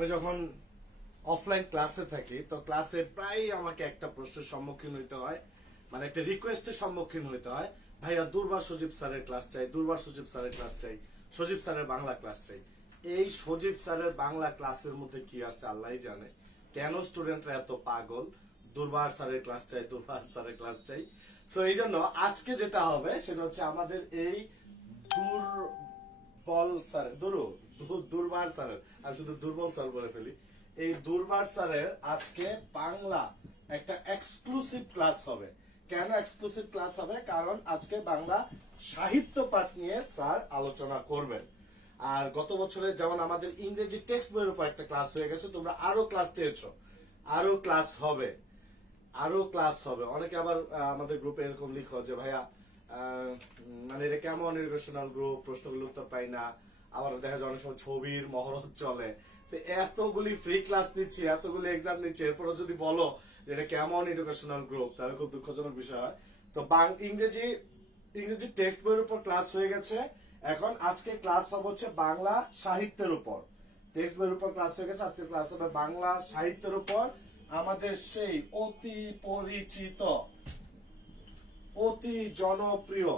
আমি যখন অফলাইন ক্লাসে থাকি তো ক্লাসে প্রায় আমাকে একটা প্রশ্নের সম্মুখীন হইতে হয়, মানে একটা রিকোয়েস্টের সম্মুখীন হইতে হয়, ভাইয়া দুর্বার সজীব স্যারের ক্লাস চাই, দুর্বার সজীব স্যারের ক্লাস চাই, সজীব স্যারের বাংলা ক্লাস চাই। এই সজীব স্যারের বাংলা ক্লাসের মধ্যে কি আছে আল্লাহই জানে, কেন স্টুডেন্টরা এত পাগল, দুর্বার স্যারের ক্লাস চাই, দুর্বার স্যারের ক্লাস চাই। তো এই জন্য আজকে যেটা হবে সেটা হচ্ছে আমাদের এই দুর্বল স্যার দুর্বার স্যারের, আমি শুধু দুর্বল স্যার বলে ফেলি, এই দুর্বার স্যারের আজকে বাংলা একটা এক্সক্লুসিভ ক্লাস হবে। কেন এক্সক্লুসিভ ক্লাস হবে? কারণ আজকে বাংলা সাহিত্য পাঠ নিয়ে স্যার আলোচনা করবেন। আর গত বছরে যেমন আমাদের ইংরেজি টেক্সট বইয়ের উপর একটা ক্লাস হয়ে গেছে, তোমরা আরো ক্লাস চেয়েছো, আরো ক্লাস হবে, আরো ক্লাস হবে। অনেকে আবার আমাদের গ্রুপে এরকম লিখো যে ভাইয়া মানে এটা কেমন এডুকেশনাল গ্রুপ, প্রশ্নগুলো উত্তর পাই না। আবার দেখা যায় অনেক সময় ছবির মহরত চলে, এতগুলি ফ্রি ক্লাস নিচ্ছি, এতগুলি এক্সাম নিচ্ছি, এরপরে যদি বলো যে এটা কেমন এডুকেশনাল গ্রুপ, তাহলে খুব দুঃখজনক বিষয় হয়। তো ইংরেজি টেক্সট বইয়ের উপর ক্লাস হয়ে গেছে, এখন আজকে ক্লাস হবে হচ্ছে বাংলা সাহিত্যের উপর। টেক্সট বইয়ের উপর ক্লাস হয়ে গেছে, আজকে ক্লাস হবে বাংলা সাহিত্যের উপর। আমাদের সেই অতি পরিচিত, অতি জনপ্রিয়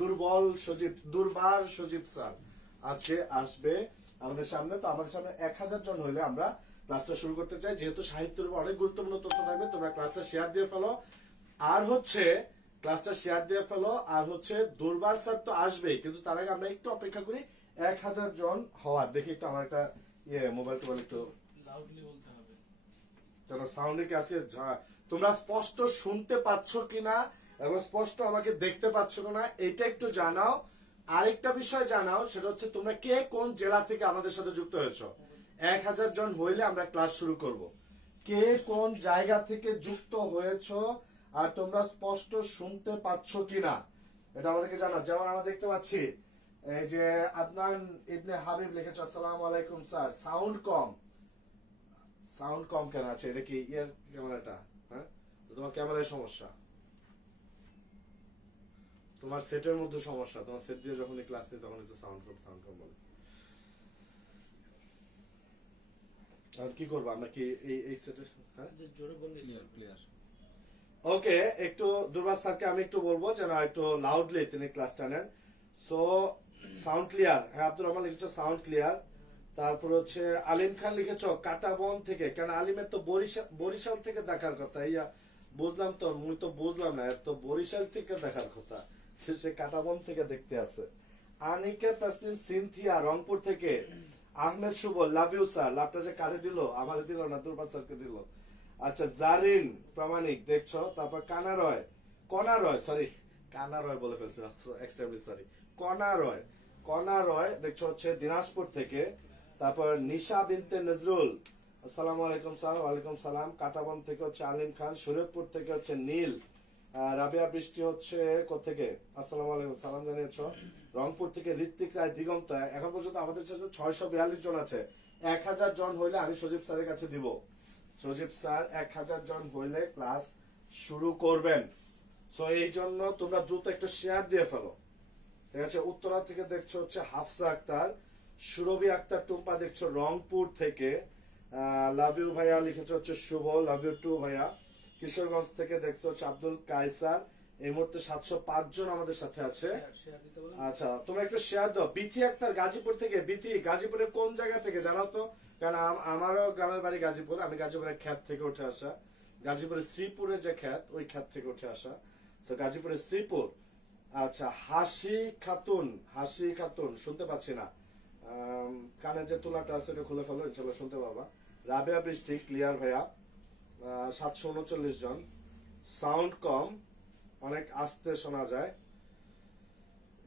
দুর্বার সজীব স্যার আজকে আসবে আমাদের সামনে। তো আমাদের সামনে 1000 জন হইলে আমরা ক্লাসটা শুরু করতে চাই। যেহেতু সাহিত্যের উপর অনেক গুরুত্বপূর্ণ তথ্য থাকবে, তোমরা ক্লাসটা শেয়ার দিয়ে ফেলো। আর হচ্ছে ক্লাসটা শেয়ার দিয়ে ফেলো। আর হচ্ছে দুর্বার স্যার তো আসবেই, কিন্তু তার আগে আমরা একটু অপেক্ষা করি 1000 জন হওয়ার। দেখি একটু আমার একটা মোবাইল টোবাইল একটু লাউডলি বলতে হবে, কেন সাউন্ডে কি আছে, তোমরা স্পষ্ট শুনতে পাচ্ছ কিনা এবং স্পষ্ট আমাকে দেখতে পাচ্ছ কিনা এটা একটু জানাও। আরেকটা বিষয় জানাও, সেটা হচ্ছে তোমরা কে কোন জেলা থেকে আমাদের সাথে যুক্ত হয়েছ। 1000 জন হইলে আমরা ক্লাস শুরু করব। কে কোন জায়গা থেকে যুক্ত হয়েছ আর তোমরা স্পষ্ট শুনতে পাচ্ছ কিনা এটা আমাদেরকে জানাও। যেমন আমরা দেখতে পাচ্ছি এই যে আদনান ইবনে হাবিব লিখেছ, আসসালামু আলাইকুম স্যার, সাউন্ড কম কেন আছে? এটা কি ইয়ার ক্যামেরাটা? হ্যাঁ, তোমার ক্যামেরায় সমস্যা, তোমার সেটের মধ্যে সমস্যা। তোমার সেট দিয়ে যখন ক্লাস নিই তখন একটু সাউন্ড কম বলে। আর কি করবো আমরা, কি এই সেটে? হ্যাঁ, জোরে বললে ক্লিয়ার। ওকে, একটু দুর্বাস স্যারকে আমি একটু বলবো যেন একটু লাউডলি তিনি ক্লাসটা নেন। So sound clear? হ্যাঁ, আব্দুর রহমান লিখেছ সাউন্ড ক্লিয়ার। তারপর হচ্ছে আলিম খান লিখেছ কাটাবন থেকে, কেন আলিমের তো বরিশাল থেকে দেখার কথা। ইয়া বুঝলাম তো, মুই তো বুঝলাম না, এত বরিশাল থেকে দেখার কথা, সে কাটাবন থেকে দেখতে আছে। আনিকা তাসনিম সিনথিয়া রংপুর থেকে। আহমেদ শুভ, লাভ ইউ স্যার। লাভটা যে কারে দিল, আমারে দিল না, দুর্বার স্যারকে দিল। আচ্ছা, জারিন প্রামাণিক দেখছো। তারপর কানারয় বলে ফেলছে, এক্সট্রিমলি সরি। কনা রয় দেখছো হচ্ছে দিনাজপুর থেকে। তারপর নিশা বিনতে নজরুল, আসসালামু আলাইকুম স্যার। ওয়ালাইকুম সালাম। কাটাবন থেকে হচ্ছে আলিম খান। শরীয়তপুর থেকে হচ্ছে নীল। রাবিয়া বৃষ্টি হচ্ছে কোথেকে, আসসালামু আলাইকুম সালাম জানিয়েছো। রংপুর থেকে ঋত্বিক রায় দিগন্ত। এখন পর্যন্ত আমাদের 642 জন আছে। 1000 জন হইলে আমি সজীব স্যারের কাছে দিব। সজীব স্যার 1000 জন হইলে ক্লাস শুরু করবেন। সো এই জন্য তোমরা দ্রুত একটু শেয়ার দিয়ে ফেলো, ঠিক আছে। উত্তরা থেকে দেখছো হচ্ছে হাফসা আক্তার। সুরভি আক্তার টুম্পা দেখছো রংপুর থেকে। লাভ ইউ ভাইয়া লিখেছো হচ্ছে শুভ, লাভ ইউ টু ভাইয়া। কিশোরগঞ্জ থেকে দেখছো হচ্ছে আব্দুল কায়সার। এই মুহূর্তে 705 জন আমাদের সাথে আছে। আচ্ছা, তোমরা একটু শেয়ার দাও। বিথি আক্তার গাজীপুর থেকে। বিথি, গাজীপুরের কোন জায়গা থেকে জানাও তো, কারণ আমারও গ্রামের বাড়ি গাজীপুর। আমি গাজীপুরের খ্যাত থেকে উঠে আসা, গাজীপুরের শ্রীপুরের যে খ্যাত, ওই খ্যাত থেকে উঠে আসা। তো গাজীপুরের শ্রীপুর। আচ্ছা, হাসি খাতুন শুনতে পাচ্ছি না, কানে যে তুলাটা আছে ওটা খুলে ফেলো, ইনশাল্লাহ শুনতে পাবা। রাবেয়া বৃষ্টি ক্লিয়ার ভাইয়া। 739 জন। সাউন্ড কম, অনেক আস্তে শোনা যায়।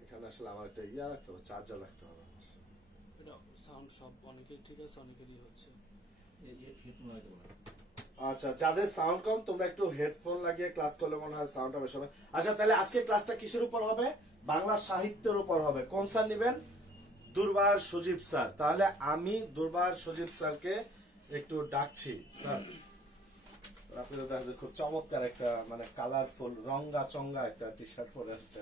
এখানে আসলে আমার একটা রাখতে হবে, চার্জার রাখতে হবে। সাউন্ড সব অনেকের ঠিক আছে, অনেকেরই হচ্ছে। আচ্ছা, যাদের সাউন্ড কম তোমরা একটু হেডফোন লাগিয়ে ক্লাস করলে মনে হয় সাউন্ডটা বেশি হবে। আচ্ছা, তাহলে আজকে ক্লাসটা কিসের উপর হবে? বাংলা সাহিত্যের উপর হবে। কোন স্যার নিবেন? দুর্বার সজীব স্যার। তাহলে আমি দুর্বার সজীব স্যারকে একটু ডাকছি। স্যার, আপনি তো দেখা খুব চমৎকার একটা মানে কালারফুল রঙ্গা চঙ্গা একটা টি শার্ট পরে আসছে।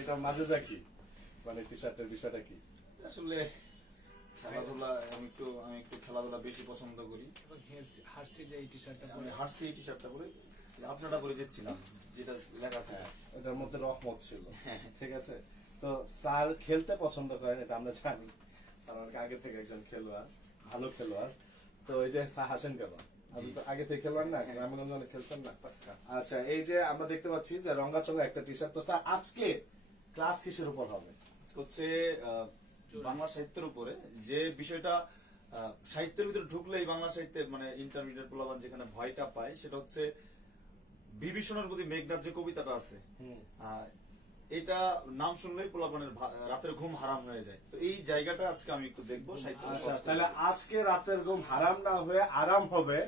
এটার মাঝে যা কি, মানে টি শার্টের বিষয়টা কি? আসলে খেলাধুলা আমি একটু খেলাধুলা বেশি পছন্দ করি। এবং হার্সি যে এই টি-শার্টটা আমি হার্সি এই টি-শার্টটা পরে আপনারা পরে যেছিলাম, যেটা লেখা ছিল এটার মধ্যে রহমত ছিল। ঠিক আছে, তো স্যার খেলতে পছন্দ করেন এটা আমরা জানি, স্যার অনেক আগে থেকে একজন খেলোয়াড়, ভালো খেলোয়াড়। তো এই যে স্যার হাসেন কেন, আপনি তো আগে থেকে খেলোয়াড় না, গ্রামেগঞ্জে অনেক খেলছেন না। আচ্ছা, এই যে আমরা দেখতে পাচ্ছি যে রঙ্গাচঙ্গা একটা টি শার্ট। তো স্যার আজকে ক্লাস কিসের উপর হবে? হচ্ছে বাংলা সাহিত্যের উপরে, যে বিষয়টা সাহিত্যের ভিতরে ঢুকলেই বাংলা সাহিত্যে মানে ইন্টারমিডিয়েট পোলাপান যেখানে ভয়টা পায়, সেটা হচ্ছে বিভীষণের প্রতি মেঘনাথ যে কবিতাটা আছে, এটা নাম শুনলেই পোলাপানের রাতের ঘুম হারাম হয়ে যায়। তো এই জায়গাটা আজকে আমি একটু দেখবো সাহিত্য। আচ্ছা, তাহলে আজকে রাতের ঘুম হারাম না হয়ে আরাম হবে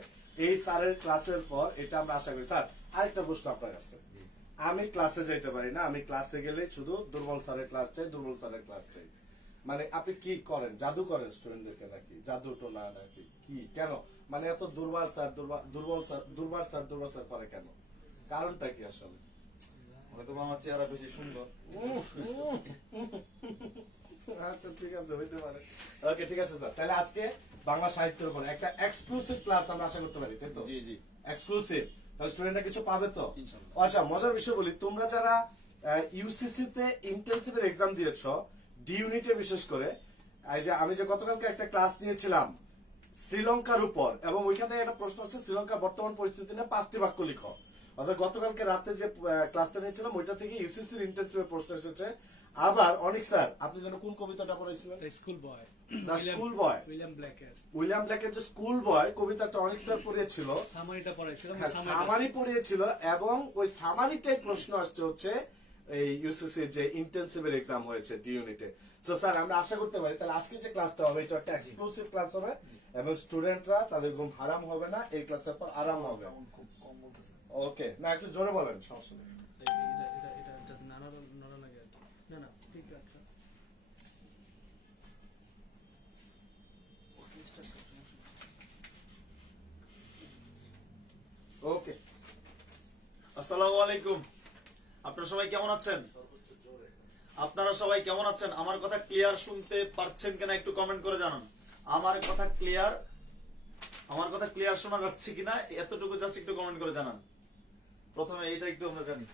এই স্যারের ক্লাসের পর, এটা আমরা আশা করি। স্যার আরেকটা প্রশ্ন আপনার কাছে, আমি ক্লাসে যাইতে পারি না, আমি ক্লাসে গেলে শুধু দুর্বল স্যারের ক্লাস চাই, দুর্বল স্যারের ক্লাস চাই, মানে আপনি কি করেন, জাদু করেন স্টুডেন্টদেরকে নাকি, জাদু টোনা নাকি কি, কেন মানে এত দুর্বল স্যার দুর্বল স্যার করে কেন, কারণটা কি আসলে? হয়তো আমার চেহারা বেশি সুন্দর। আচ্ছা ঠিক আছে, হইতে পারে। ওকে ঠিক আছে স্যার, তাহলে আজকে বাংলা সাহিত্যের উপর একটা এক্সক্লুসিভ ক্লাস আমরা আশা করতে পারি, তাই তো? জি জি, এক্সক্লুসিভ। তাহলে স্টুডেন্টরা কিছু পাবে তো? ইনশাআল্লাহ। আচ্ছা, মজার বিষয় বলি, তোমরা যারা ইউসিসি তে ইন্টেনসিভের এক্সাম দিয়েছো, ডি ইউনিটে বিশেষ করে, এই যে আমি যে গতকালকে একটা ক্লাস নিয়েছিলাম শ্রীলঙ্কার উপর, এবং ওইখান থেকে একটা প্রশ্ন হচ্ছে শ্রীলঙ্কার বর্তমান পরিস্থিতি নিয়ে 5টি বাক্য লিখো। অর্থাৎ গতকালকে রাতে যে ক্লাসটা নিয়েছিলাম ওইটা থেকে ইউসিসির ইন্টেনসিভের প্রশ্ন এসেছে। আবার অনেক স্যার, আপনি যেন কোন কবিতাটা পড়াইছিলেন? School boy, the school boy, William ব্ল্যাকের যে স্কুল বয় কবিতাটা অনেক স্যার পড়িয়েছিল, সামারিটা পড়াইছিলাম, সামারি পড়িয়েছিল, এবং ওই সামারিটাই প্রশ্ন আসছে হচ্ছে এই ইউসিসির যে ইন্টেনসিভের এক্সাম হয়েছে ডি ইউনিটে। তো স্যার আমরা আশা করতে পারি তাহলে আজকে যে ক্লাসটা হবে এটা একটা এক্সক্লুসিভ ক্লাস হবে, এবং স্টুডেন্টরা তাদের ঘুম হারাম হবে না, এই ক্লাসের পর আরাম হবে। ওকে, না একটু জোরে বলেন, সমস্যা নেই। ওকে, আসসালামু আলাইকুম। আপনারা সবাই কেমন আছেন? আপনারা সবাই কেমন আছেন? আমার কথা ক্লিয়ার শুনতে পারছেন কিনা একটু কমেন্ট করে জানান। আমার কথা ক্লিয়ার শোনা যাচ্ছে কিনা এতটুকু জাস্ট একটু কমেন্ট করে জানান। প্রথমে এইটা একটু আমরা জানি।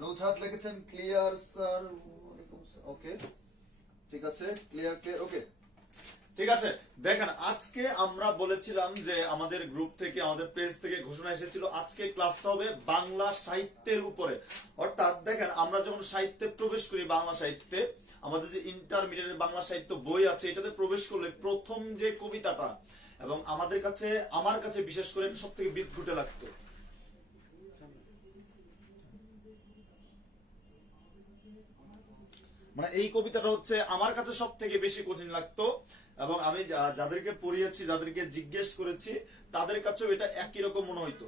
নৌছাদ লিখেছেন ক্লিয়ার স্যার। ওকে ঠিক আছে, ক্লিয়ার ওকে ঠিক আছে। দেখেন, আজকে আমরা বলেছিলাম যে আমাদের গ্রুপ থেকে, আমাদের পেজ থেকে ঘোষণা এসেছিল আজকে ক্লাসটা হবে বাংলা সাহিত্যের উপরে। অর্থাৎ দেখেন, আমরা যখন সাহিত্যে প্রবেশ করি, বাংলা সাহিত্যে আমাদের যে ইন্টারমিডিয়েট বাংলা সাহিত্য বই আছে, এটাতে প্রবেশ করলে প্রথম যে কবিতাটা, এবং আমার কাছে বিশেষ করে সব থেকে বিদঘুটে লাগতো, মানে এই কবিতাটা হচ্ছে আমার কাছে সব থেকে বেশি কঠিন লাগতো, এবং আমি যাদেরকে পড়িয়েছি, যাদেরকে জিজ্ঞেস করেছি, তাদের কাছেও এটা একই রকম মনে হইতো।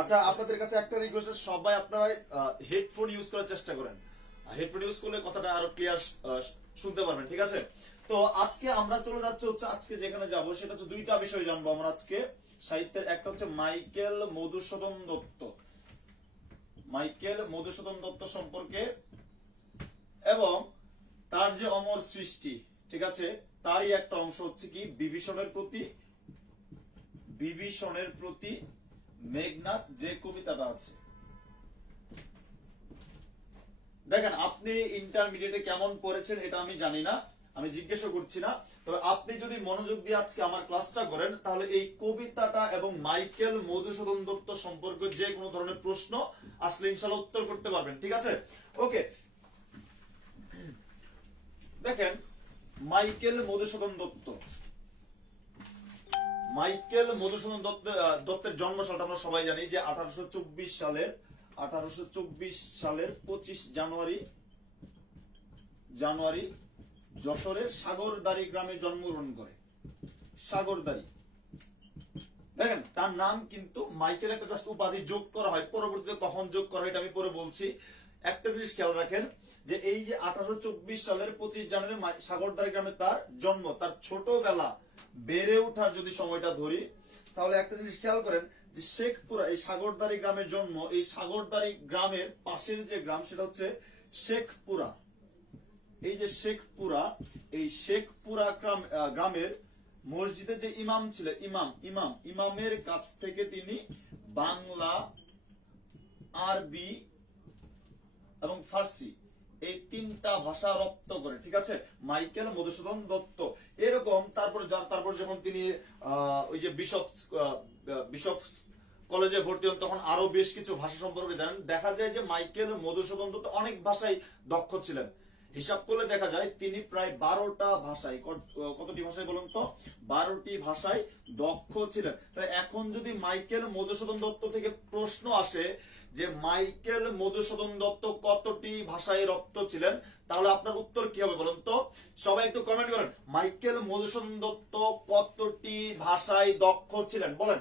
আচ্ছা, আপনাদের কাছে একটা রিকোয়েস্ট, সবাই আপনারা হেডফোন ইউজ করার চেষ্টা করেন। হেডফোন ইউজ করলে কথাটা আরো ক্লিয়ার শুনতে পারবেন, ঠিক আছে? তো আজকে আমরা চলে যাচ্ছি হচ্ছে, আজকে যেখানে যাব সেটা হচ্ছে দুইটা বিষয় জানবো আমরা আজকে সাহিত্যের। একটা হচ্ছে মাইকেল মধুসূদন দত্ত সম্পর্কে, এবং তার যে অমর সৃষ্টি, ঠিক আছে, তারই একটা অংশ হচ্ছে কি বিভীষণের প্রতি মেঘনাথ যে কবিতাটা আছে। দেখেন, আপনি ইন্টারমিডিয়েটে কেমন পড়েছেন এটা আমি জানি না, আমি জিজ্ঞেসও করছি না, তবে আপনি যদি মনোযোগ দিয়ে আজকে আমার ক্লাসটা করেন, তাহলে এই কবিতাটা এবং মাইকেল মধুসূদন দত্ত সম্পর্কে যে কোনো ধরনের প্রশ্ন আসলে ইনশাআল্লাহ উত্তর করতে পারবেন, ঠিক আছে? ওকে, দেখেন, মাইকেল মধুসূদন দত্তের জন্মসালটা আমরা সবাই জানি যে 1824 সালের 25 জানুয়ারি যশোরের সাগরদাড়ি গ্রামে জন্মগ্রহণ করে। সাগরদাড়ি, দেখেন তার নাম কিন্তু মাইকেল একটা জাস্ট উপাধি যোগ করা হয়, পরবর্তীতে কখন যোগ করা হয় এটা আমি পরে বলছি। একটা জিনিস খেয়াল রাখেন যে এই যে 1824 সালের 25 জানুয়ারি সাগরদাড়ি গ্রামে তার জন্ম, তার ছোটবেলা বেড়ে ওঠার যদি সময়টা ধরি, তাহলে একটা জিনিস খেয়াল করেন যে শেখপুরা, এই সাগরদাড়ি গ্রামের জন্ম, এই সাগরদাড়ি গ্রামের পাশের যে গ্রাম সেটা হচ্ছে শেখপুরা। এই যে শেখপুরা, এই শেখপুরা গ্রামের মসজিদের যে ইমাম ছিলেন, ইমামের কাছ থেকে তিনি বাংলা, আরবি এবং ফার্সি এই 3টা ভাষা রপ্ত করে। ঠিক আছে, মাইকেল মধুসূদন দত্ত। এরকম তারপর যখন তিনি ওই যে বিশপ কলেজে ভর্তি হন তখন আরো বেশ কিছু ভাষা সম্পর্কে জানেন। দেখা যায় যে মাইকেল মধুসূদন দত্ত অনেক ভাষায় দক্ষ ছিলেন। হিসাব করলে দেখা যায় তিনি প্রায় 12টা ভাষায়, কতটি ভাষায় বলুন তো, 12টি ভাষায় দক্ষ ছিলেন। তাই এখন যদি মাইকেল মধুসূদন দত্ত থেকে প্রশ্ন আসে যে মাইকেল মধুসূদন দত্ত কতটি ভাষায় রপ্ত ছিলেন, তাহলে আপনার উত্তর কি হবে বলুন তো? সবাই একটু কমেন্ট করেন, মাইকেল মধুসূদন দত্ত কতটি ভাষায় দক্ষ ছিলেন বলেন।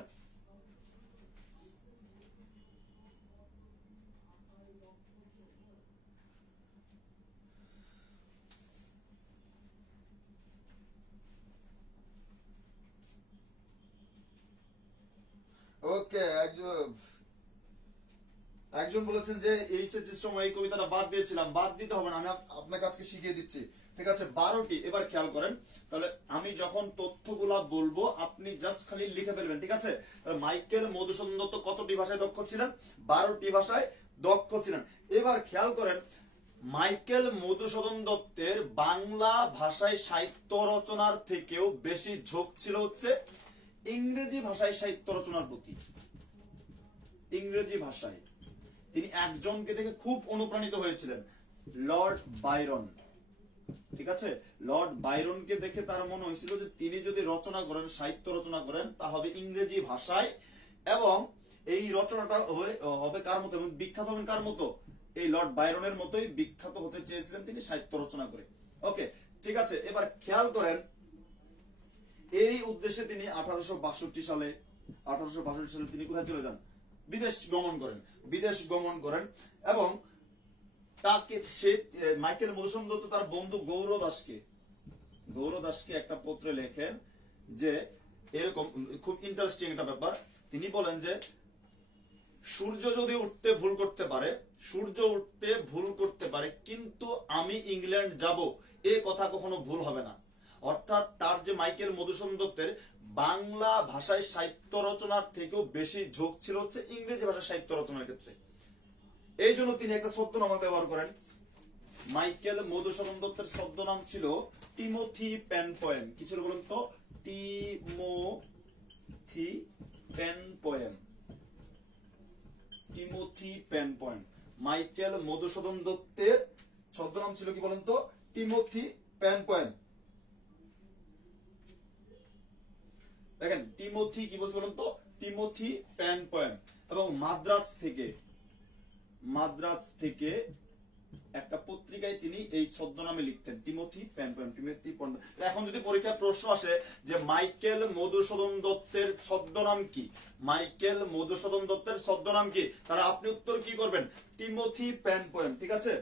ওকে, একজন বলেছেন যে এইচএসসি সময় এই কবিতাটা বাদ দিয়েছিলাম। বাদ দিতে হবে না, আমি আপনাকে আজকে শিখিয়ে দিচ্ছি। ঠিক আছে, 12টি। এবার খেয়াল করেন, তাহলে আমি যখন তথ্যগুলা বলবো আপনি জাস্ট খালি লিখে ফেলবেন। ঠিক আছে, তাহলে মাইকেল মধুসূদন দত্ত কতটি ভাষায় দক্ষ ছিলেন? 12টি ভাষায় দক্ষ ছিলেন। এবার খেয়াল করেন, মাইকেল মধুসূদন দত্তের বাংলা ভাষায় সাহিত্য রচনার থেকেও বেশি ঝোঁক ছিল হচ্ছে ইংরেজি ভাষায় সাহিত্য রচনার প্রতি। ইংরেজি ভাষায় তিনি একজনকে দেখে খুব অনুপ্রাণিত হয়েছিলেন, লর্ড বাইরন। ঠিক আছে, লর্ড বাইরনকে দেখে তার মনে হয়েছিল যে তিনি যদি রচনা করেন, সাহিত্য রচনা করেন, তা হবে ইংরেজি ভাষায়, এবং এই রচনাটা হবে কার মতো, এবং বিখ্যাত হবেন কার মতো? এই লর্ড বাইরনের মতোই বিখ্যাত হতে চেয়েছিলেন তিনি সাহিত্য রচনা করে। ওকে, ঠিক আছে, এবার খেয়াল করেন, এই উদ্দেশ্যে তিনি 1862 সালে তিনি কোথায় চলে যান? বিদেশ গমন করেন। এবং তাকে মাইকেল মধুসূদন দত্ত তার বন্ধু গৌর দাসকে একটা পত্রে লেখেন যে এরকম খুব ইন্টারেস্টিং একটা ব্যাপার। তিনি বলেন যে সূর্য যদি উঠতে ভুল করতে পারে, কিন্তু আমি ইংল্যান্ড যাব এ কথা কখনো ভুল হবে না। অর্থাৎ তার যে মাইকেল মধুসূদন দত্তের বাংলা ভাষায় সাহিত্য রচনার থেকেও বেশি ঝোঁক ছিল হচ্ছে ইংরেজি ভাষায় সাহিত্য রচনার ক্ষেত্রে। এই জন্য তিনি একটা ছদ্মনাম ব্যবহার করেন। মাইকেল মধুসূদন দত্তের ছদ্মনাম ছিল টিমোথি পেনপোয়েম। কি ছিল বলুন তো? টিমোথি পেনপোয়েম। মাইকেল মধুসূদন দত্তের ছদ্মনাম ছিল কি বলুন তো? টিমোথি পেনপোয়েম। দেখেন টিমোথি কি বলছে বলুন তো? টিমোথি পেনপোয়েম। এবং মাদ্রাজ থেকে একটা পত্রিকায় তিনি এই ছদ্মনামে লিখতেন, টিমোথি পেনপোয়েম। এখন যদি পরীক্ষায় প্রশ্ন আসে যে মাইকেল মধুসূদন দত্তের ছদ্মনাম কি, তাহলে আপনি উত্তর কি করবেন? টিমোথি পেনপোয়েম। ঠিক আছে,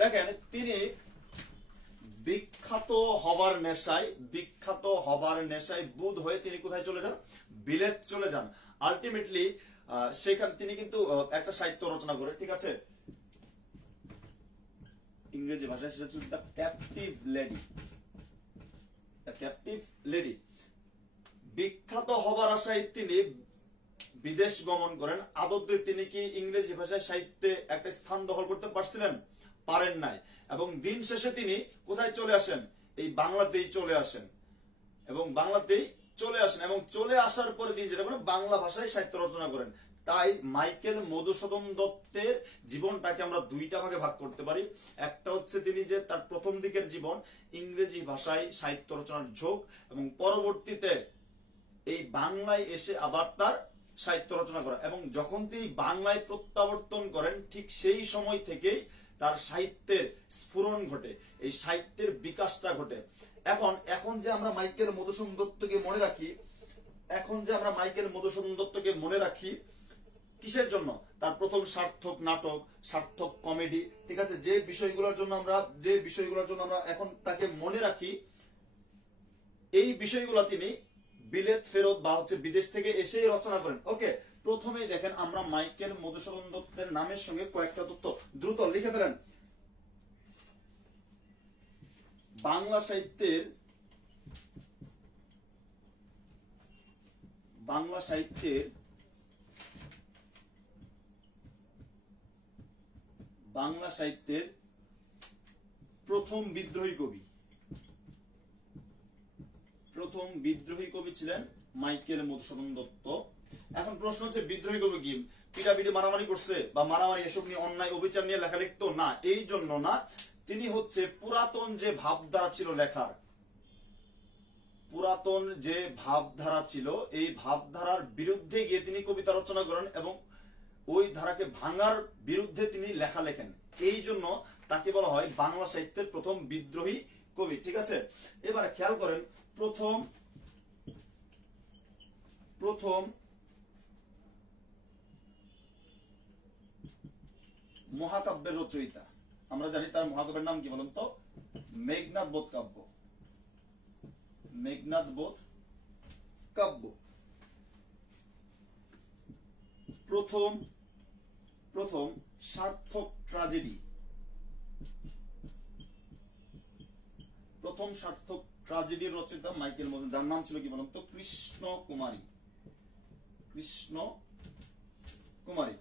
দেখেন তিনি বিখ্যাত হবার নেশায় বুঁদ হয়ে তিনি কোথায় চলে যান? বিলেত চলে যান। আলটিমেটলি সেখানে তিনি কিন্তু একটা সাহিত্য রচনা করে, ঠিক আছে, ইংরেজি ভাষায়, সেটা ছিল দ্য ক্যাপটিভ লেডি। বিখ্যাত হবার আশায় তিনি বিদেশ গমন করেন। আদতে তিনি কি ইংরেজি ভাষায় সাহিত্যে একটা স্থান দখল করতে পারছিলেন? পারেন নাই। এবং দিন শেষে তিনি কোথায় চলে আসেন? এই বাংলাতেই চলে আসেন। এবং চলে আসার পরে তিনি যেটা করেন, বাংলা ভাষায় সাহিত্য রচনা করেন। তাই মাইকেল মধুসূদন দত্তের জীবনটাকে আমরা দুইটা ভাগে ভাগ করতে পারি। একটা হচ্ছে তিনি যে তার প্রথম দিকের জীবন, ইংরেজি ভাষায় সাহিত্য রচনার ঝোঁক, এবং পরবর্তীতে এই বাংলায় এসে আবার তার সাহিত্য রচনা করা। এবং যখন তিনি বাংলায় প্রত্যাবর্তন করেন, ঠিক সেই সময় থেকেই তার সাহিত্যের স্ফুরণ ঘটে, এই সাহিত্যের বিকাশটা ঘটে। এখন যে আমরা মাইকেল মধুসূদন দত্তকে মনে রাখি কিসের জন্য? তার প্রথম সার্থক নাটক, সার্থক কমেডি, ঠিক আছে, যে বিষয়গুলোর জন্য আমরা এখন তাকে মনে রাখি, এই বিষয়গুলো তিনি বিলেত ফেরত বা হচ্ছে বিদেশ থেকে এসেই রচনা করেন। ওকে, প্রথমেই দেখেন আমরা মাইকেল মধুসূদন দত্তের নামের সঙ্গে কয়েকটা তথ্য দ্রুত লিখে ফেলেন। বাংলা সাহিত্যের প্রথম বিদ্রোহী কবি ছিলেন মাইকেল মধুসূদন দত্ত। এখন প্রশ্ন হচ্ছে বিদ্রোহী কবি কি পিটাপিটি মারামারি করছে বা মারামারি এসব নিয়ে অন্যায় অবিচার নিয়ে লেখা লিখতো? না, এই জন্য না। তিনি হচ্ছে পুরাতন যে ভাবধারা ছিল লেখার, এই ভাবধারার বিরুদ্ধে গিয়ে তিনি কবিতা রচনা করেন এবং ওই ধারাকে ভাঙার বিরুদ্ধে তিনি লেখা লেখেন। এই জন্য তাকে বলা হয় বাংলা সাহিত্যের প্রথম বিদ্রোহী কবি। ঠিক আছে, এবার খেয়াল করেন প্রথম মহাকাব্যের রচয়িতা, আমরা জানি তার মহাকাব্যের নাম কি বলুন তো? মেঘনাদ বধ কাব্য। প্রথম সার্থক ট্রাজেডির রচয়িতা মাইকেল মধুসূদন, যার নাম ছিল কি বলুন তো? কৃষ্ণ কুমারী।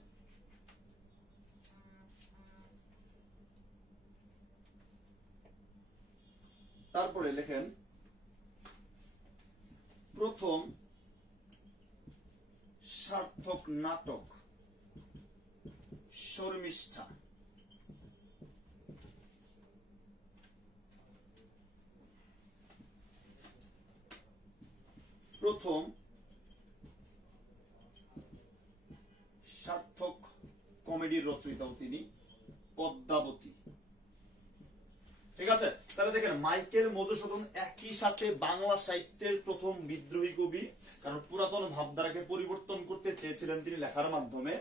তারপরে লেখেন প্রথম সার্থক নাটক শর্মিষ্ঠা। প্রথম সার্থক কমেডির রচয়িতাও তিনি পদ্মাবতী। ঠিক আছে, তাহলে দেখেন মাইকেল মধুসূদন একই সাথে বাংলা সাহিত্যের প্রথম বিদ্রোহী কবি, কারণ পুরাতন ভাবধারাকে পরিবর্তন করতে চেয়েছিলেন তিনি লেখার মাধ্যমে।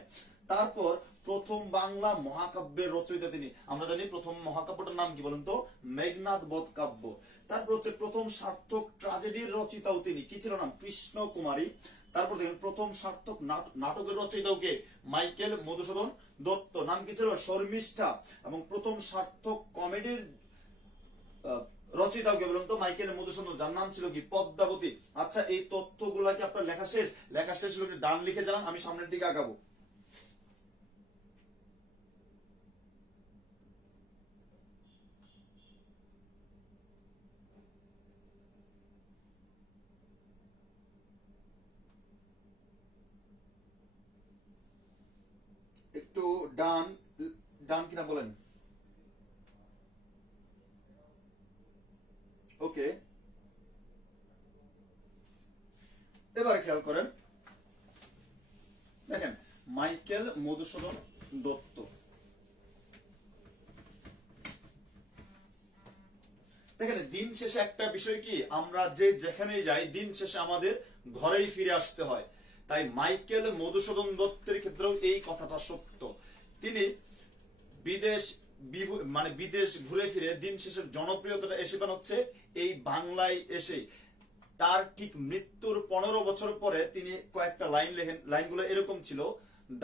তারপর প্রথম বাংলা মহাকাব্যের রচয়িতা তিনি, আমরা জানি প্রথম মহাকাব্যটার নাম কি বলুন তো? মেঘনাদ বধ কাব্য। তারপর হচ্ছে প্রথম সার্থক ট্রাজেডির রচয়িতাও তিনি, কি ছিল নাম? কৃষ্ণ কুমারী। তারপর দেখেন প্রথম সার্থক নাটকের রচয়িতাও কে? মাইকেল মধুসূদন দত্ত, নাম কি ছিল? শর্মিষ্ঠা। এবং প্রথম সার্থক কমেডির রচয়িতাও কে বলুন তো? মাইকেল মধুসূদন, যার নাম ছিল কি? পদ্মাবতী। আচ্ছা, এই তথ্যগুলা কি আপনার লেখা শেষ? লেখা শেষ হলে ডান লিখে জানান, আমি সামনের দিকে আগাবো। একটু ডান কিনা বলেন। ওকে, এবারে খেয়াল করেন, দেখেন মাইকেল মধুসূদন দত্ত, দেখেন দিন শেষে একটা বিষয় কি, আমরা যেখানেই যাই দিন শেষে আমাদের ঘরেই ফিরে আসতে হয়। তাই মাইকেল মধুসূদন দত্তের ক্ষেত্রেও এই কথাটা সত্য। তিনি বিদেশ ঘুরে ফিরে দিন শেষের জনপ্রিয়তাটা এসে পান হচ্ছে এই বাংলায় এসে। তার ঠিক মৃত্যুর 15 বছর পরে তিনি কয়েকটা লাইন লেখেন। লাইনগুলো এরকম ছিল: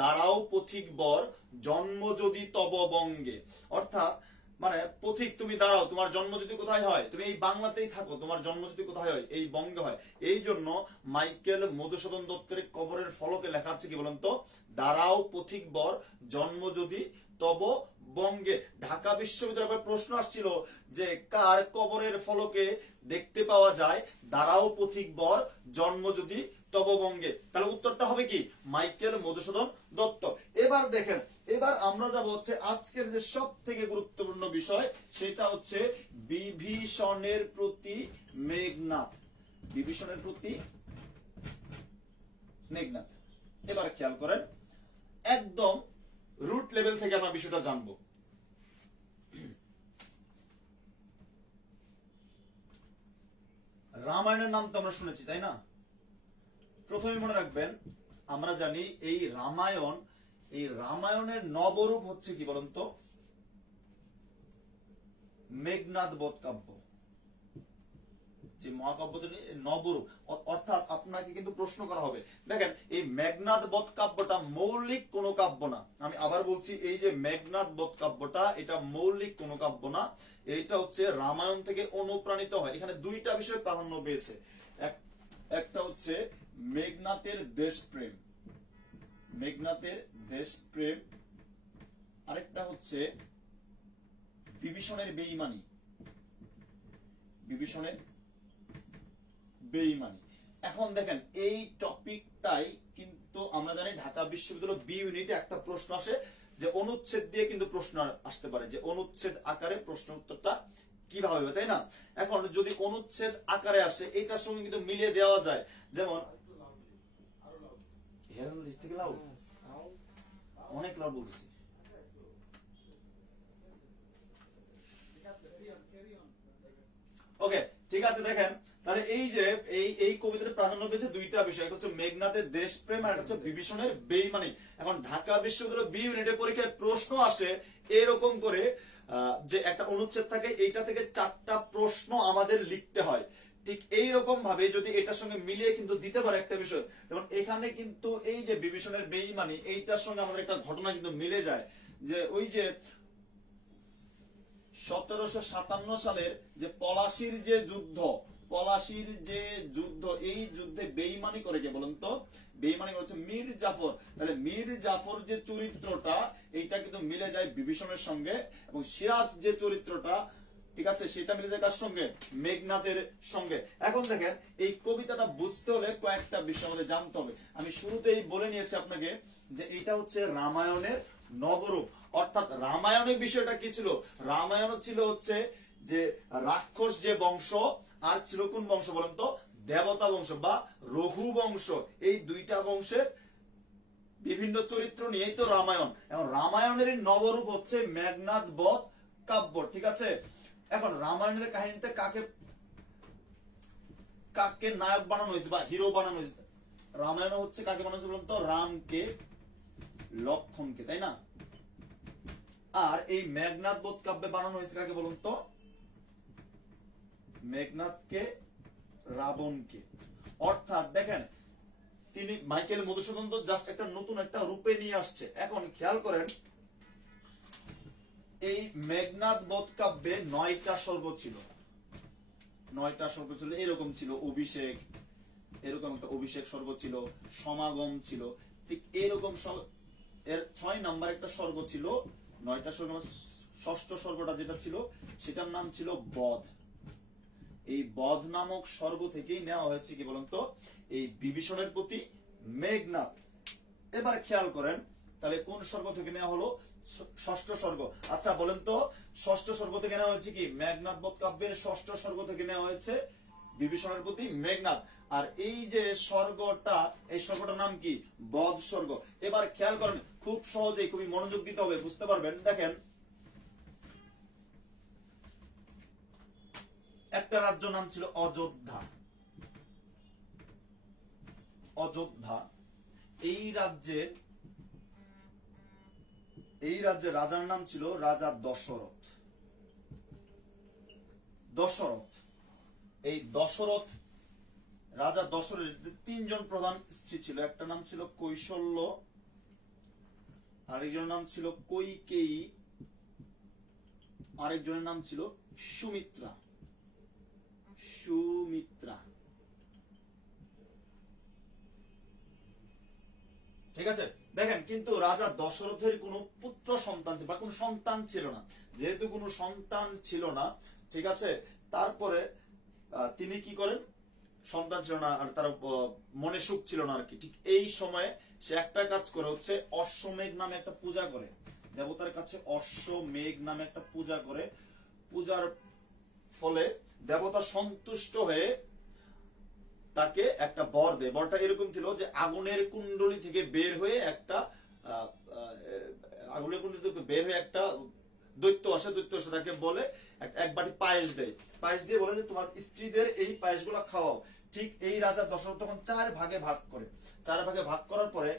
দাঁড়াও পথিক বর, জন্ম যদি তব বঙ্গে। অর্থাৎ মানে পথিক তুমি দাঁড়াও, তোমার জন্ম যদি কোথায় হয়, তুমি এই বাংলাতেই থাকো, তোমার জন্ম যদি কোথায় হয়, এই বঙ্গে হয়। এই জন্য মাইকেল মধুসূদন দত্তের কবরের ফলকে লেখা আছে কি বলুন তো? দাঁড়াও পথিক বর, জন্ম যদি তব বঙ্গে। ঢাকা বিশ্ববিদ্যালয়ের প্রশ্ন আসছিল যে কার কবরের ফলকে দেখতে পাওয়া যায় দাঁড়াও পথিক বর, জন্ম যদি তব বঙ্গে? তাহলে উত্তরটা হবে কি? মাইকেল মধুসূদন দত্ত। এবার দেখেন, এবার আমরা যাব হচ্ছে আজকের যে সব থেকে গুরুত্বপূর্ণ বিষয়, সেটা হচ্ছে বিভীষণের প্রতি মেঘনাদ। বিভীষণের প্রতি মেঘনাদ। এবার খেয়াল করেন, একদম রুট লেভেল থেকে আমরা বিষয়টা জানবো। রামায়ণের নাম তো আমরা শুনেছি, তাই না? প্রথমে মনে রাখবেন, আমরা জানি এই রামায়ণের নবরূপ হচ্ছে কি বলুন তো? মেঘনাদ বধ কাব্য। যে মহাকাব্যটি নবরূপ, অর্থাৎ আপনাকে কিন্তু প্রশ্ন করা হবে। দেখেন এই মেঘনাদ বধ কাব্যটা মৌলিক কোনো কাব্য না, আমি আবার বলছি, এই যে মেঘনাদ বধ কাব্যটা এটা মৌলিক কোনো কাব্য না, এইটা হচ্ছে রামায়ণ থেকে অনুপ্রাণিত হয়। এখানে দুইটা বিষয় প্রাধান্য পেয়েছে, একটা হচ্ছে মেঘনাথের দেশপ্রেম, মেঘনাথের দেশপ্রেম, আরেকটা হচ্ছে বিভীষণের বেঈমানি, বিভীষণের বেঈমানি। এখন দেখেন এই টপিকটাই কিন্তু আমরা জানি ঢাকা বিশ্ববিদ্যালয় বি ইউনিটে একটা প্রশ্ন আসে যে অনুচ্ছেদ দিয়ে কিন্তু প্রশ্ন আসতে পারে, যে অনুচ্ছেদ আকারে প্রশ্ন উত্তরটা কিভাবে হবে, তাই না? এখন যদি অনুচ্ছেদ আকারে আসে এটার সঙ্গে কিন্তু মিলিয়ে দেওয়া যায়, যেমন অনেক লাউড বলছি। ওকে, ঠিক আছে। দেখেন তাহলে এই যে এই কবিতার প্রাধান্য পেয়েছে দুইটা বিষয়, একটা হচ্ছে মেঘনাথের দেশপ্রেম আর একটা হচ্ছে বিভীষণের বেঈমানি। এখন ঢাকা বিশ্ববিদ্যালয় বি ইউনিটের পরীক্ষায় প্রশ্ন আসে এরকম করে, যে একটা অনুচ্ছেদ থাকে, এইটা থেকে 4টা প্রশ্ন আমাদের লিখতে হয়। ঠিক এইরকম ভাবে যদি এটার সঙ্গে মিলিয়ে কিন্তু দিতে পারে একটা বিষয়, যেমন এখানে কিন্তু এই যে বিভীষণের বেঈমানি এইটার সঙ্গে আমাদের একটা ঘটনা কিন্তু মিলে যায়, যে ওই যে 1757 সালের যে পলাশির যে যুদ্ধ, পলাশির যে যুদ্ধ, এই যুদ্ধে বেঈমানি করে কে বলেন তো? বেঈমানি করেছে মীর জাফর। তাহলে মীর জাফর যে চরিত্রটা এইটা কিন্তু মিলে যায় বিভীষণের সঙ্গে, এবং সিরাজ যে চরিত্রটা, ঠিক আছে, সেটা মিলে যায় কার সঙ্গে? মেঘনাথের সঙ্গে। এখন দেখেন এই কবিতাটা বুঝতে হলে কয়েকটা বিষয় আমাদের জানতে হবে। আমি শুরুতেই বলে নিয়েছি আপনাকে যে এটা হচ্ছে রামায়ণের নবরূপ, অর্থাৎ রামায়ণের বিষয়টা কি ছিল? রামায়ণ ছিল হচ্ছে যে রাক্ষস যে বংশ, আর ছিল কোন বংশ বলেন তো? দেবতা বংশ বা রঘু বংশ। এই দুইটা বংশের বিভিন্ন চরিত্র নিয়েই তো রামায়ণ। এখন রামায়ণের নবরূপ হচ্ছে মেঘনাদ বধ কাব্য, ঠিক আছে? এখন রামায়ণের কাহিনীতে কাকে কাকে নায়ক বানানো হয়েছে বা হিরো বানানো হয়েছে? রামায়ণ হচ্ছে কাকে বানানো হয়েছে বলেন তো? রামকে, লক্ষণকে, তাই না? আর এই মেঘনাদ বধ কাব্যে বানানো হয়েছে কাকে বলুন তো? মেঘনাদকে, রাবণকে। অর্থাৎ দেখেন তিনি মাইকেল মধুসূদন তো জাস্ট একটা নতুন একটা রূপে নিয়ে আসছে। এখন খেয়াল করেন এই মেঘনাদ বধ কাব্যে 9টা স্বর্গ ছিল, 9টা স্বর্গ ছিল। এরকম ছিল অভিষেক, এরকম একটা অভিষেক স্বর্গ ছিল, সমাগম ছিল, ঠিক এরকম এর 6 নাম্বার একটা স্বর্গ ছিল। 9টা স্বর্গ, 6ষ্ঠ স্বর্গটা যেটা ছিল সেটার নাম ছিল বধ। এই বধ নামক স্বর্গ থেকেই নেওয়া হয়েছে কি বলেন তো? এই বিভীষণের প্রতি মেঘনাদ। এবার খেয়াল করেন তাহলে কোন স্বর্গ থেকে নেওয়া হলো? 6ষ্ঠ স্বর্গ। আচ্ছা বলেন তো 6ষ্ঠ স্বর্গ থেকে নেওয়া হয়েছে কি? মেঘনাদ বধ কাব্যের 6ষ্ঠ স্বর্গ থেকে নেওয়া হয়েছে বিভীষণের প্রতি মেঘনাদ। আর এই যে স্বর্গটা, এই স্বর্গটার নাম কি? বধ স্বর্গ। এবার খেয়াল করেন, খুব সহজেই, খুবই মনোযোগ দিতে হবে, বুঝতে পারবেন। দেখেন একটা রাজ্য নাম ছিল অযোধ্যা, অযোধ্যা। এই রাজ্যের রাজার নাম ছিল রাজা দশরথ। দশরথ, এই দশরথ, রাজা দশরথের 3জন প্রধান স্ত্রী ছিল। একটা নাম ছিল কৌশল্য, আরেকজনের নাম ছিল কৈকেয়ী, আরেকজনের নাম ছিল সুমিত্রা। সুমিত্রা, ঠিক আছে? দেখেন কিন্তু রাজা দশরথের কোনো পুত্র সন্তান বা কোনো সন্তান ছিল না। যেহেতু কোনো সন্তান ছিল না, ঠিক আছে, তারপরে তিনি কি করেন? সন্তান ছিল না আর তার মনে সুখ ছিল না আর কি। ঠিক এই সময়ে সে একটা কাজ করে, হচ্ছে অশ্বমেঘ নামে একটা পূজা করে, দেবতার কাছে অশ্বমেঘ নামে একটা পূজা করে। পূজার ফলে দেবতা সন্তুষ্ট হয়ে তাকে একটা বর দেয়। বরটা এরকম ছিল যে আগুনের কুণ্ডলী থেকে বের হয়ে একটা আগুনের কুণ্ডলী থেকে বের হয়ে একটা দৈত্য আসে। দৈত্য আসে তাকে বলে এক বাটি পায়েস দেয়। পায়েস দিয়ে বলে যে তোমার স্ত্রীদের এই পায়েসগুলো খাওয়াও। ঠিক এই রাজা দশরথ তখন 4 ভাগে ভাগ করে। 4 ভাগে ভাগ করার পরে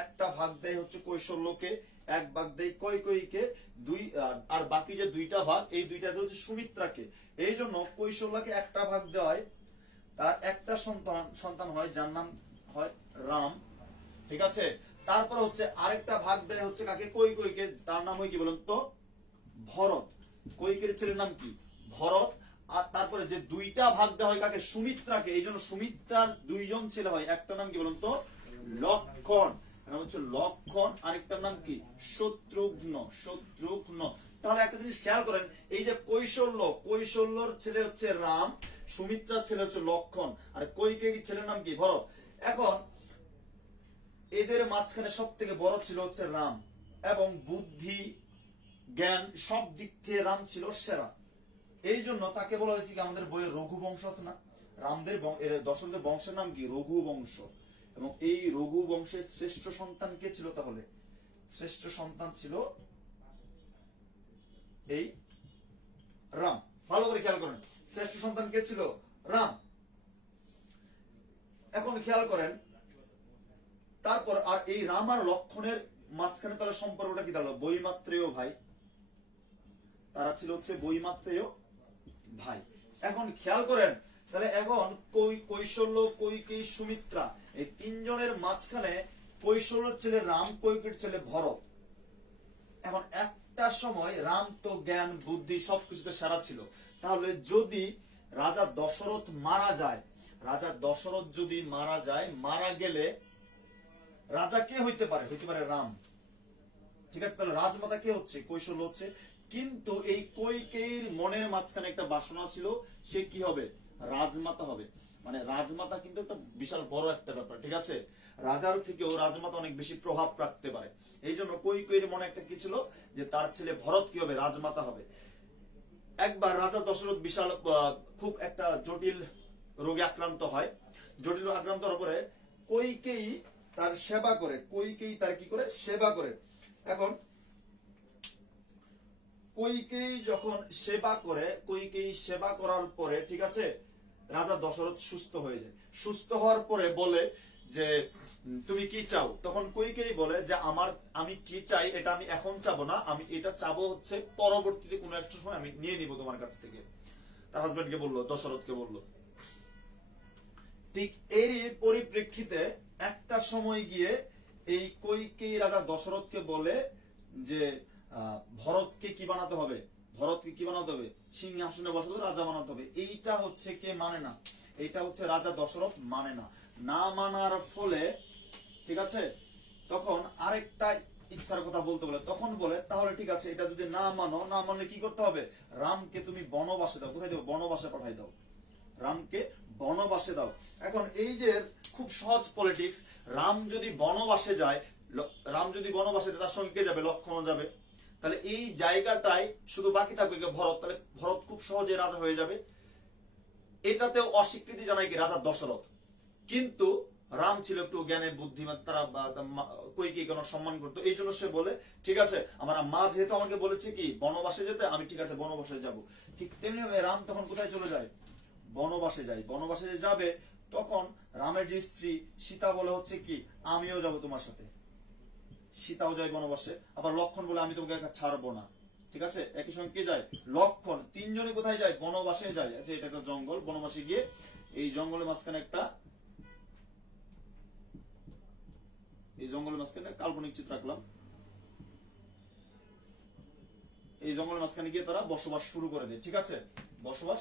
একটা ভাগ দেয় হচ্ছে কৌশল্যকে, এক ভাগ দেয় কৈকেয়ীকে, আর বাকি যে 2টা ভাগ, এই 2টা দেয় হচ্ছে সুমিত্রাকে। এই জন্য কৌশল্যকে একটা ভাগ দেওয়ায় তার একটা সন্তান হয় যার নাম হয় রাম, ঠিক আছে। তারপর হচ্ছে আরেকটা ভাগ দেয় হচ্ছে কাকে, কৈকেয়ীকে, তার নাম হয় কি বলুন তো, ভরত। কৈকেয়ীর ছেলের নাম কি, ভরত। আর তারপরে যে দুইটা ভাগ দেওয়া হয় কাকে, সুমিত্রাকে, এই জন্য সুমিত্রার দুইজন ছেলে হয়, একটা নাম কি বলুন তো, লক্ষণ, নাম হচ্ছে লক্ষণ, আরেকটার নাম কি, শত্রুঘ্ন, শত্রুঘ্ন। তাহলে একটা জিনিস খেয়াল করেন, এই যে কৈশল্যর ছেলে হচ্ছে রাম, সুমিত্রার ছেলে হচ্ছে লক্ষণ, আর কৈকেয়ীর ছেলের নাম কি, ভরত। এখন এদের মাঝখানে সব থেকে বড় ছিল হচ্ছে রাম, এবং বুদ্ধি জ্ঞান সব দিক থেকে রাম ছিল সেরা। এই জন্য তাকে বলা হয়েছে কি, আমাদের বইয়ে রঘুবংশ আছে না, দশরথের বংশের নাম কি, রঘুবংশ। এবং এই রঘু বংশের শ্রেষ্ঠ সন্তান কে ছিল, তাহলে শ্রেষ্ঠ সন্তান ছিল এই রাম। ভালো করে খেয়াল করেন, শ্রেষ্ঠ সন্তান কে ছিল, রাম। এখন খেয়াল করেন, তারপর আর এই রাম আর লক্ষণের মাঝখানে তাহলে সম্পর্কটা কি দাঁড়ালো, বৈমাত্রেয় ভাই, তারা ছিল হচ্ছে বৈমাত্রেয় ভাই। এখন খেয়াল করেন, তাহলে এখন কৈশল্য, কৈকেয়ী, সুমিত্রা, এই তিনজনের মাঝখানে কৈশল্যের ছেলে রাম, কৈকেয়ীর ছেলে ভরত। এখন একটা সময় রাম তো জ্ঞান বুদ্ধি সবকিছুতে সেরা ছিল, তাহলে যদি রাজা দশরথ মারা যায়, রাজা দশরথ যদি মারা যায়, মারা গেলে রাজা কে হইতে পারে, হইতে পারে রাম, ঠিক আছে। তাহলে রাজমাতা কে হচ্ছে, কৈশল্য হচ্ছে। কিন্তু এই কৈকেয়ীর মনের মাঝখানে একটা বাসনা ছিল, সে কি হবে, রাজমাতা হবে। মানে রাজমাতা কিন্তু একটা বিশাল বড় একটা ব্যাপার, ঠিক আছে। রাজার থেকেও রাজমাতা অনেক বেশি প্রভাব রাখতে পারে। এই জন্য কৈকেয়ীর মনে একটা কি ছিল, যে তার ছেলে ভরত কি হবে, রাজমাতা হবে। একবার রাজা দশরথ বিশাল খুব একটা জটিল রোগে আক্রান্ত হয়। জটিল রোগে আক্রান্ত হওয়ার পরে কৈকেয়ী তার সেবা করে, কৈকেয়ী তার কি করে, সেবা করে। এখন কৈকেয়ী যখন সেবা করে, কৈকেয়ী সেবা করার পরে, ঠিক আছে, রাজা দশরথ সুস্থ হয়ে যায়। সুস্থ হওয়ার পরে বলে যে তুমি কি চাও, তখন কৈকেয়ী বলে যে আমি কি চাই এটা আমি এখন চাবো না, আমি এটা চাবো হচ্ছে পরবর্তীতে কোনো একটা সময় আমি নিয়ে নিব তোমার কাছ থেকে। তার হাজবেন্ডকে বললো, দশরথকে বললো। ঠিক এরই পরিপ্রেক্ষিতে একটা সময় গিয়ে এই কৈকেয়ী রাজা দশরথকে বলে যে ভরতকে কি বানাতে হবে, ভরতকে কি বানাতে হবে, সিংহাসনে বসাতে হবে, রাজা বানাতে হবে। এইটা হচ্ছে কে মানে না, এইটা হচ্ছে রাজা দশরথ মানে না। না মানার ফলে, ঠিক আছে, তখন আরেকটা ইচ্ছার কথা বলতে বলে, তখন বলে তাহলে ঠিক আছে, এটা যদি না মানো, না মানলে কি করতে হবে, রামকে তুমি বনবাসে দাও। কোথায় দেবো, বনবাসে পাঠাই দাও, রামকে বনবাসে দাও। এখন এই যে খুব সহজ পলিটিক্স, রাম যদি বনবাসে যায়, রাম যদি বনবাসে যায়, তার সঙ্গে কে যাবে, লক্ষণ যাবে। তাহলে এই জায়গাটাই শুধু বাকি থাকবে ভরত, তাহলে ভরত খুব সহজে রাজা হয়ে যাবে। এটাতেও অস্বীকৃতি জানায় কি রাজা দশরথ। কিন্তু রাম ছিল একটু জ্ঞানে বুদ্ধিমান, তারা কৈকেয়ীকে সম্মান করতো, এই জন্য সে বলে ঠিক আছে, আমার মা যেহেতু আমাকে বলেছে কি বনবাসে যেতে, আমি ঠিক আছে বনবাসে যাব। ঠিক তেমনি রাম তখন কোথায় চলে যায়, বনবাসে যায়। বনবাসে যে যাবে, তখন রামের যে স্ত্রী সীতা বলে হচ্ছে কি আমিও যাব তোমার সাথে। সীতাও যায় বনবাসে। আবার লক্ষণ বলে আমি তোমাকে ছাড়বো না, ঠিক আছে। একই সঙ্গে কে যায়, লক্ষণ। তিনজনে কোথায় যায়, বনবাসে যায়। আচ্ছা, এটা একটা জঙ্গল, বনবাসে গিয়ে এই জঙ্গলের মাঝখানে কাল্পনিক চিত্র রাখলাম। এই জঙ্গলের মাঝখানে গিয়ে তারা বসবাস শুরু করে দেয়, ঠিক আছে, বসবাস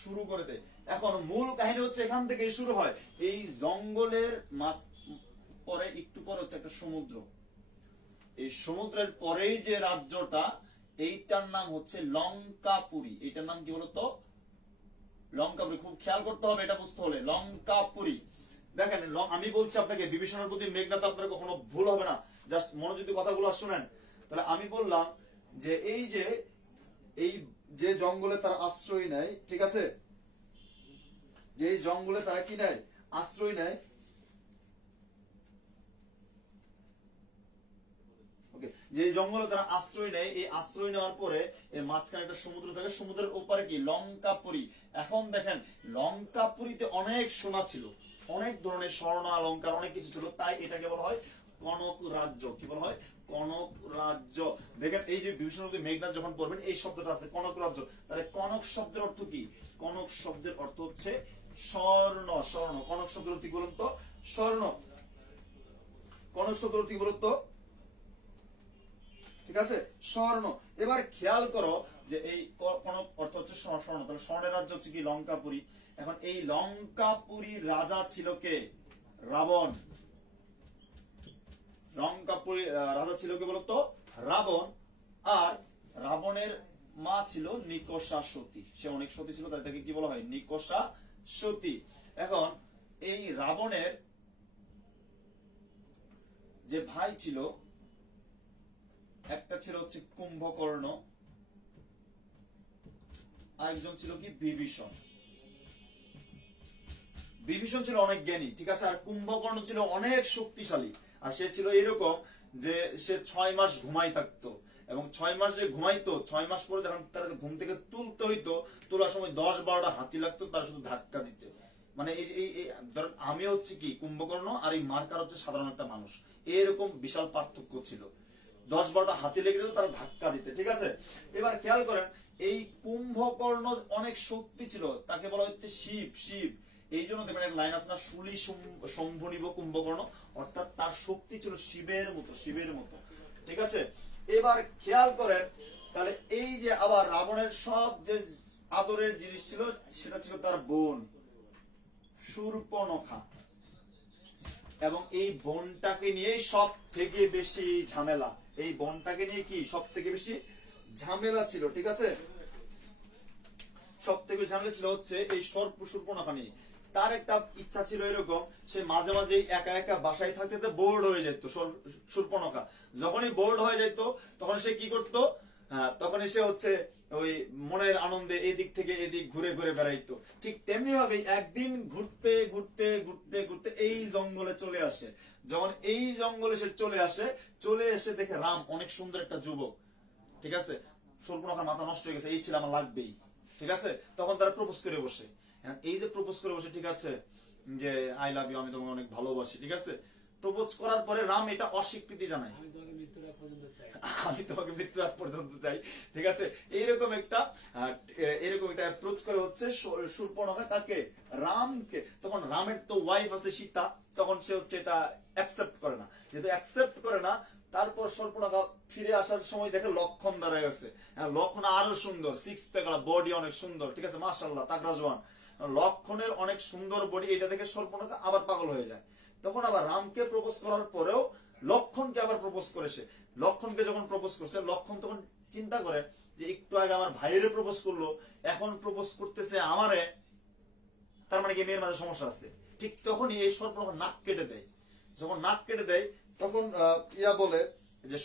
শুরু করে দেয়। এখন মূল কাহিনী হচ্ছে এখান থেকে শুরু হয়। এই জঙ্গলের মাঝ পরে একটু পরে হচ্ছে একটা সমুদ্র। এই সমুদ্রের পরেই যে রাজ্যটা, এইটার নাম হচ্ছে লঙ্কাপুরী। এইটার নাম কি বলতো, লঙ্কাপুরী। খুব খেয়াল করতে হবে এটা বুঝতে হলে, লঙ্কাপুরী। দেখেন আমি বলছি আপনাকে, বিভীষণের প্রতি মেঘনাদ আপনার কখনো ভুল হবে না, জাস্ট মনোযোগ কথাগুলো শুনেন। তাহলে আমি বললাম যে এই যে জঙ্গলে তারা আশ্রয় নেয়, ঠিক আছে, যে জঙ্গলে তারা কি নেয়, আশ্রয় নেয়, যে জঙ্গলে তারা আশ্রয় নেয়। এই আশ্রয় নেওয়ার পরে এর মাঝখানে একটা সমুদ্র থাকে, সমুদ্রের ওপারে কি লঙ্কাপুরী। এখন দেখেন লঙ্কাপুরীতে অনেক সোনা ছিল, অনেক ধরনের স্বর্ণ অলংকার অনেক কিছু ছিল, তাই এটাকে বলা হয় কনক রাজ্য। কি বলা হয়, কনক রাজ্য। দেখেন এই যে বিভীষণ মেঘনাদ যখন পড়বেন, এই শব্দটা আছে কনক রাজ্য। তাহলে কনক শব্দের অর্থ কি, কনক শব্দের অর্থ হচ্ছে স্বর্ণ। স্বর্ণ কনক শব্দের অর্থ কি বলুন তো? স্বর্ণ। কনক শব্দের অর্থ কি বলুন তো? ঠিক আছে, স্বর্ণ। এবার খেয়াল করো যে এই কনক অর্থ হচ্ছে স্বর্ণ, তাহলে স্বর্ণের রাজ্য হচ্ছে কি লঙ্কাপুরী। এখন এই লঙ্কাপুরীর রাজা ছিল কে? রাবণ। লঙ্কাপুরী রাজা ছিল কে বলতো? রাবণ। আর রাবণের মা ছিল নিকষা সতী, সে অনেক সতী ছিল, তাই তাকে কি বলা হয়? নিকষা সতী। এখন এই রাবণের যে ভাই ছিল, একটা ছিল হচ্ছে কুম্ভকর্ণ, আরেকজন ছিল কি? বিভীষণ। বিভীষণ ছিল অনেক জ্ঞানী, ঠিক আছে, আর কুম্ভকর্ণ ছিল অনেক শক্তিশালী। আর সে ছিল এরকম যে সে 6 মাস ঘুমাই থাকতো, এবং 6 মাস যে ঘুমাইতো, 6 মাস পরে যখন তার ঘুম থেকে তুলতে হইতো, তোলার সময় 10-12টা হাতি লাগতো তার শুধু ধাক্কা দিতে। মানে এই ধরেন আমি হচ্ছে কি কুম্ভকর্ণ, আর এই মার্কার হচ্ছে সাধারণ একটা মানুষ, এরকম বিশাল পার্থক্য ছিল। 10-12টা হাতি লেগে যেত তারা ধাক্কা দিতে, ঠিক আছে। এবার খেয়াল করেন, এই কুম্ভকর্ণ অনেক শক্তি ছিল, তাকে বলা হচ্ছে শিব। শিব এই জন্য দেখবেন একটা লাইন আছে না, শুলি শম্ভু নিব কুম্ভকর্ণ, অর্থাৎ তার শক্তি ছিল শিবের মতো, শিবের মতো, ঠিক আছে। এবার খেয়াল করেন, তাহলে এই যে আবার রাবণের সব যে আদরের জিনিস ছিল, সেটা ছিল তার বোন শূর্পণখা, এবং এই বোনটাকে নিয়ে সব থেকে বেশি ঝামেলা। এই বোনটাকে নিয়ে কি সব থেকে বেশি ঝামেলা ছিল, ঠিক আছে। সব থেকে ঝামেলা ছিল হচ্ছে এই শূর্পণখা নিয়ে। তার একটা ইচ্ছা ছিল এরকম, সে মাঝে মাঝে একা একা বাসায় থাকতে বোর্ড হয়ে যেত। শূর্পণখা যখনই বোর্ড হয়ে যেত, তখন সে কি করতো? তখন সে হচ্ছে ওই মনের আনন্দে এদিক থেকে এদিক ঘুরে ঘুরে বেড়াইতো। ঠিক তেমনি ভাবে একদিন ঘুরতে ঘুরতে ঘুরতে ঘুরতে এই জঙ্গলে চলে আসে। যখন এই জঙ্গলে সে চলে এসে দেখে রাম অনেক সুন্দর একটা যুবক, ঠিক আছে। শূর্পণখার মাথা নষ্ট হয়ে গেছে, এই ছিল আমার লাগবেই, ঠিক আছে। তখন তারা প্রপোজ করে বসে। এই যে প্রপোজ করে বসে, ঠিক আছে, যে আই লাভ ইউ, আমি তোমাকে অনেক ভালোবাসি, ঠিক আছে। প্রপোজ করার পরে রাম এটা অস্বীকৃতি জানায়, আমি তোমাকে মৃত্যুর আগ পর্যন্ত চাই, ঠিক আছে। এইরকম একটা অ্যাপ্রোচ করে হচ্ছে শূর্পণখা কাকে? রামকে। তখন রামের তো ওয়াইফ আছে সীতা, তখন সে হচ্ছে এটা অ্যাকসেপ্ট করে না। যেহেতু অ্যাকসেপ্ট করে না, তারপর শূর্পণখা ফিরে আসার সময় দেখে লক্ষণ দাঁড়ায় আছে। লক্ষণ আরো সুন্দর, 6 প্যাক বডি, অনেক সুন্দর, ঠিক আছে, মাশাআল্লাহ, তাগড়া জওয়ান। লক্ষণের অনেক সুন্দর বডি, এটা দেখে শূর্পণখা আবার পাগল হয়ে যায়। তখন আবার রামকে প্রপোজ করার পরেও লক্ষণকে আবার প্রপোজ করেছে। লক্ষণকে যখন প্রপোজ করছে, লক্ষণ তখন চিন্তা করে যে একটু আগে আমার ভাইয়ের প্রপোজ করলো, এখন প্রপোজ করতেছে আমারে, তার মানে কি মেয়ের মাঝে সমস্যা আছে। ঠিক তখনই এই শূর্পণখা নাক কেটে দেয়। যখন নাক কেটে দেয়, তখন ইয়া বলে যে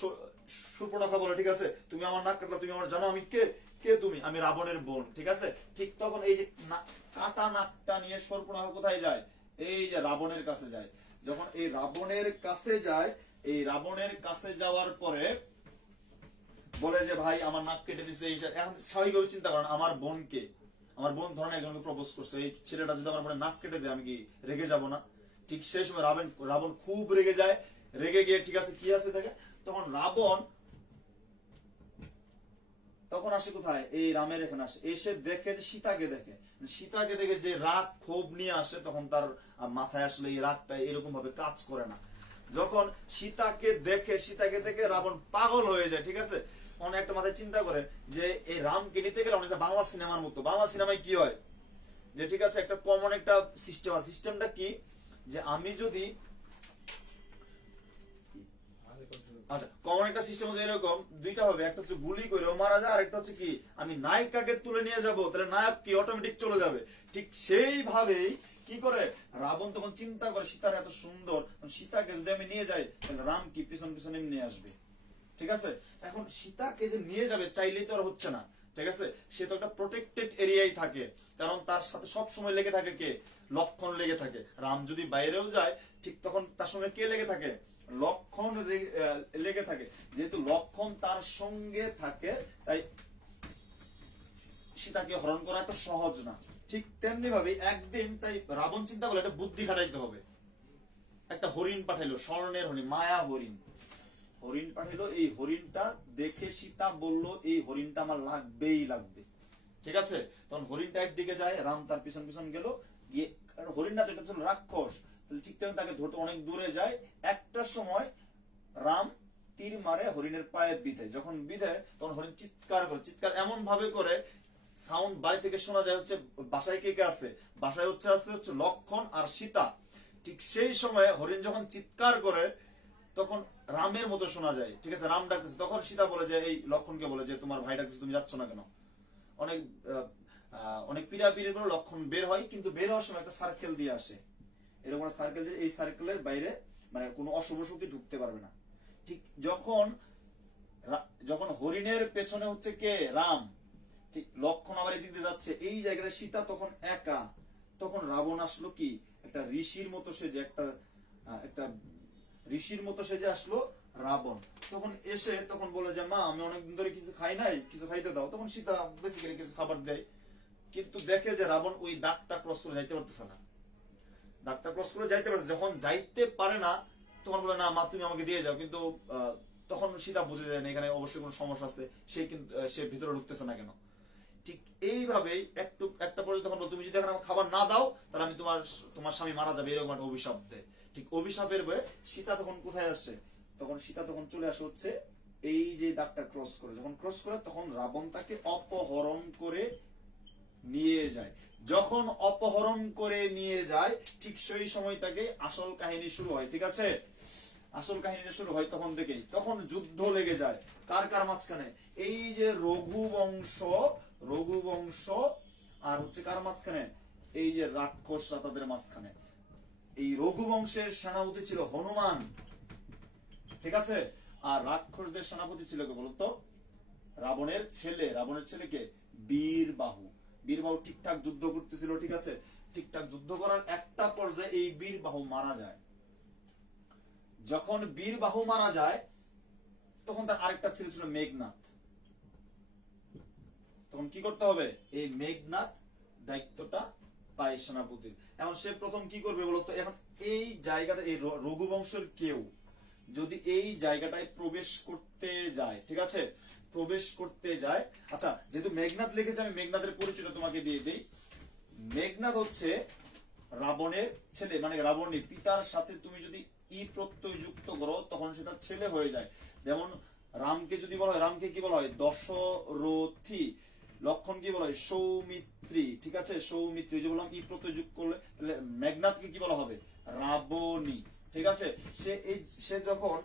শূর্পণখা বলে, ঠিক আছে, তুমি আমার নাক কাটলা, তুমি আমার জানো আমি কে? কে তুমি? আমি রাবণের বোন, ঠিক আছে। ঠিক তখন এই যে কাটা নাকটা নিয়ে শূর্পণখা কোথায় যায়? এই যে রাবণের কাছে যায়। যখন এই রাবণের কাছে যায়, এই রাবণের কাছে যাওয়ার পরে বলে যে ভাই আমার নাক কেটে দিছে। এখন স্বাভাবিকভাবে চিন্তা করেন, আমার বোনকে, আমার বোন ধরনের একজনকে প্রপোজ করছে, এই ছেলেটা যদি আমার বোনের নাক কেটে দেয়, আমি কি রেগে যাব না? ঠিক সেই সময় রাবণ খুব রেগে যায়। রেগে গিয়ে, ঠিক আছে, কি আছে দেখে, তখন রাবণ তখন আসে কোথায়? এই রামের এখানে আসে। এসে দেখে যে সীতাকে দেখে যে রাগ ক্ষোভ নিয়ে আসে, তখন তার মাথায় আসলে এই রাগটা এরকম ভাবে কাজ করে না। যখন সীতাকে দেখে রাবণ পাগল হয়ে যায়, ঠিক আছে। অনেক একটা মাথায় চিন্তা করে যে এই রামকে নিতে গেলে অনেকটা বাংলা সিনেমার মতো। বাংলা সিনেমায় কি হয় যে, ঠিক আছে, একটা কমন একটা সিস্টেম আছে। সিস্টেমটা কি? যে আমি যদি আচ্ছা, কমন একটা সিস্টেম হচ্ছে এরকম, দুইটা হবে, একটা হচ্ছে গুলি করেও মারা যায়, আরেকটা হচ্ছে কি আমি নায়িকাকে তুলে নিয়ে যাব, তাহলে নায়ক কি অটোমেটিক চলে যাবে। ঠিক সেইভাবেই কি করে রাবণ তখন চিন্তা করে, সীতার এত সুন্দর, সীতাকে যদি আমি নিয়ে যাই, তাহলে রাম কি পিছন পিছনে নিয়ে আসবে, ঠিক আছে। এখন সীতাকে যে নিয়ে যাবে চাইলেই তো আর হচ্ছে না, ঠিক আছে। সে তো একটা প্রোটেক্টেড এরিয়ায় থাকে, কারণ তার সাথে সব সময় লেগে থাকে কে? লক্ষণ লেগে থাকে। রাম যদি বাইরেও যায়, ঠিক তখন তার সঙ্গে কে লেগে থাকে? লক্ষণ লেগে থাকে। যেহেতু লক্ষণ তার সঙ্গে থাকে, তাই সীতাকে হরণ করা এত সহজ না। ঠিক তেমনি ভাবে একদিন তাই রাবণ চিন্তা করলো একটা বুদ্ধি খাটাইতে হবে। একটা হরিণ পাঠাইলো, স্বর্ণের হরিণ, মায়া হরিণ পাঠাইলো। এই হরিণটা দেখে সীতা বলল, এই হরিণটা আমার লাগবেই লাগবে, ঠিক আছে। তখন হরিণটা একদিকে যায়, রাম তার পিছন পিছন গেল, কারণ হরিণ না তো, এটা ছিল রাক্ষস, তাহলে ঠিক তেমন তাকে ধরতে অনেক দূরে যায়। একটা সময় রাম তীর মারে হরিণের পায়ে বিধে, যখন বিধে তখন হরিণ চিৎকার করে, চিৎকার এমন ভাবে করে সাউন্ড বাড়ি থেকে শোনা যায়। হচ্ছে বাসায় কে কে আছে, বাসায় হচ্ছে লক্ষণ আর সীতা। ঠিক সেই সময় হরিণ যখন চিৎকার করে তখন রামের মতো শোনা যায়, ঠিক আছে, রাম ডাকতেছে। তখন সীতা বলে যে, এই লক্ষণকে বলে যে তোমার ভাই ডাকতেছে, তুমি যাচ্ছ না কেন? অনেক অনেক পিড়াপিড়ি করে লক্ষণ বের হয়, কিন্তু বের হওয়ার সময় একটা সার্কেল দিয়ে আসে, এরকম একটা সার্কেল দিয়ে, এই সার্কেলের বাইরে মানে কোনো অশুভ শক্তি ঢুকতে পারবে না। ঠিক যখন হরিণের পেছনে হচ্ছে কে, রাম, ঠিক লক্ষণ আবার এদিক দিয়ে যাচ্ছে, এই জায়গাটা সীতা তখন একা। তখন রাবণ আসলো কি, একটা ঋষির মতো সেজে, একটা ঋষির মতো সেজে আসলো রাবণ। তখন এসে তখন বলে যে, মা আমি অনেকদিন ধরে কিছু খাই নাই, কিছু খাইতে দাও। তখন সীতা বেসিক্যালি কিছু খাবার দেয়, কিন্তু দেখে যে রাবণ ওই দাগটা ক্রস করে যাইতে পারতেছে না, দাগটা ক্রস করে যাইতে পারছে। যখন যাইতে পারে না তখন বলে, না মা তুমি আমাকে দিয়ে যাও। কিন্তু তখন সীতা বুঝে যায় না এখানে অবশ্যই কোনো সমস্যা আছে, সে ভিতরে ঢুকতেছে না কেন। ঠিক এইভাবেই একটা পর্যায়ে তখন তুমি যদি এখন আমার খাবার না দাও তাহলে আমি তোমার স্বামী মারা যাবে, এরকম একটা অভিশাপ দেয়। ঠিক অভিশাপের বয়ে সীতা তখন কোথায় আসে, তখন সীতা তখন চলে আসে হচ্ছে এই যে দাগটা ক্রস করে। যখন ক্রস করে তখন রাবণ তাকে অপহরণ করে নিয়ে যায়। যখন অপহরণ করে নিয়ে যায় ঠিক সেই সময় থেকে আসল কাহিনী শুরু হয়, ঠিক আছে, আসল কাহিনীটা শুরু হয় তখন থেকেই। তখন যুদ্ধ লেগে যায় কার কার মাঝখানে, এই যে রঘুবংশ আর হচ্ছে কার মাঝখানে, এই যে রাক্ষসরা তাদের মাঝখানে। এই রঘুবংশের সেনাপতি ছিল হনুমান, ঠিক আছে, আর রাক্ষসদের সেনাপতি ছিল কে বলতো, রাবণের ছেলেকে বীরবাহু। বীরবাহু ঠিকঠাক যুদ্ধ করতেছিল, ঠিক আছে, ঠিকঠাক যুদ্ধ করার একটা পর্যায়ে এই বীরবাহু মারা যায়। যখন বীরবাহু মারা যায় তখন তার আরেকটা ছেলে ছিল মেঘনাথ। তখন কি করতে হবে, এই মেঘনাথ দায়িত্বটা পায় সেনাপতির। এখন সে প্রথম কি করবে বলতো, এখন এই জায়গাটা, এই রঘুবংশের কেউ যদি এই জায়গাটায় প্রবেশ করতে যায়, ঠিক আছে, প্রবেশ করতে যায়। আচ্ছা, যেহেতু মেঘনাথ লিখেছে আমি মেঘনাথের পরিচয়টা তোমাকে দিয়ে দিই। মেঘনাথ হচ্ছে রাবণের ছেলে, মানে রাবণের পিতার সাথে তুমি যদি ই প্রত্যয় যুক্ত করো তখন সেটা ছেলে হয়ে যায়। যেমন রামকে যদি বলা হয়, রামকে কি বলা হয়, দশরথী। লক্ষণ কি বলা হয়, সৌমিত্রী, ঠিক আছে, সৌমিত্রী। যে বললাম ই প্রত্যয় যুক্ত করলে তাহলে মেঘনাথকে কি বলা হবে, রাবণী, ঠিক আছে। সে যখন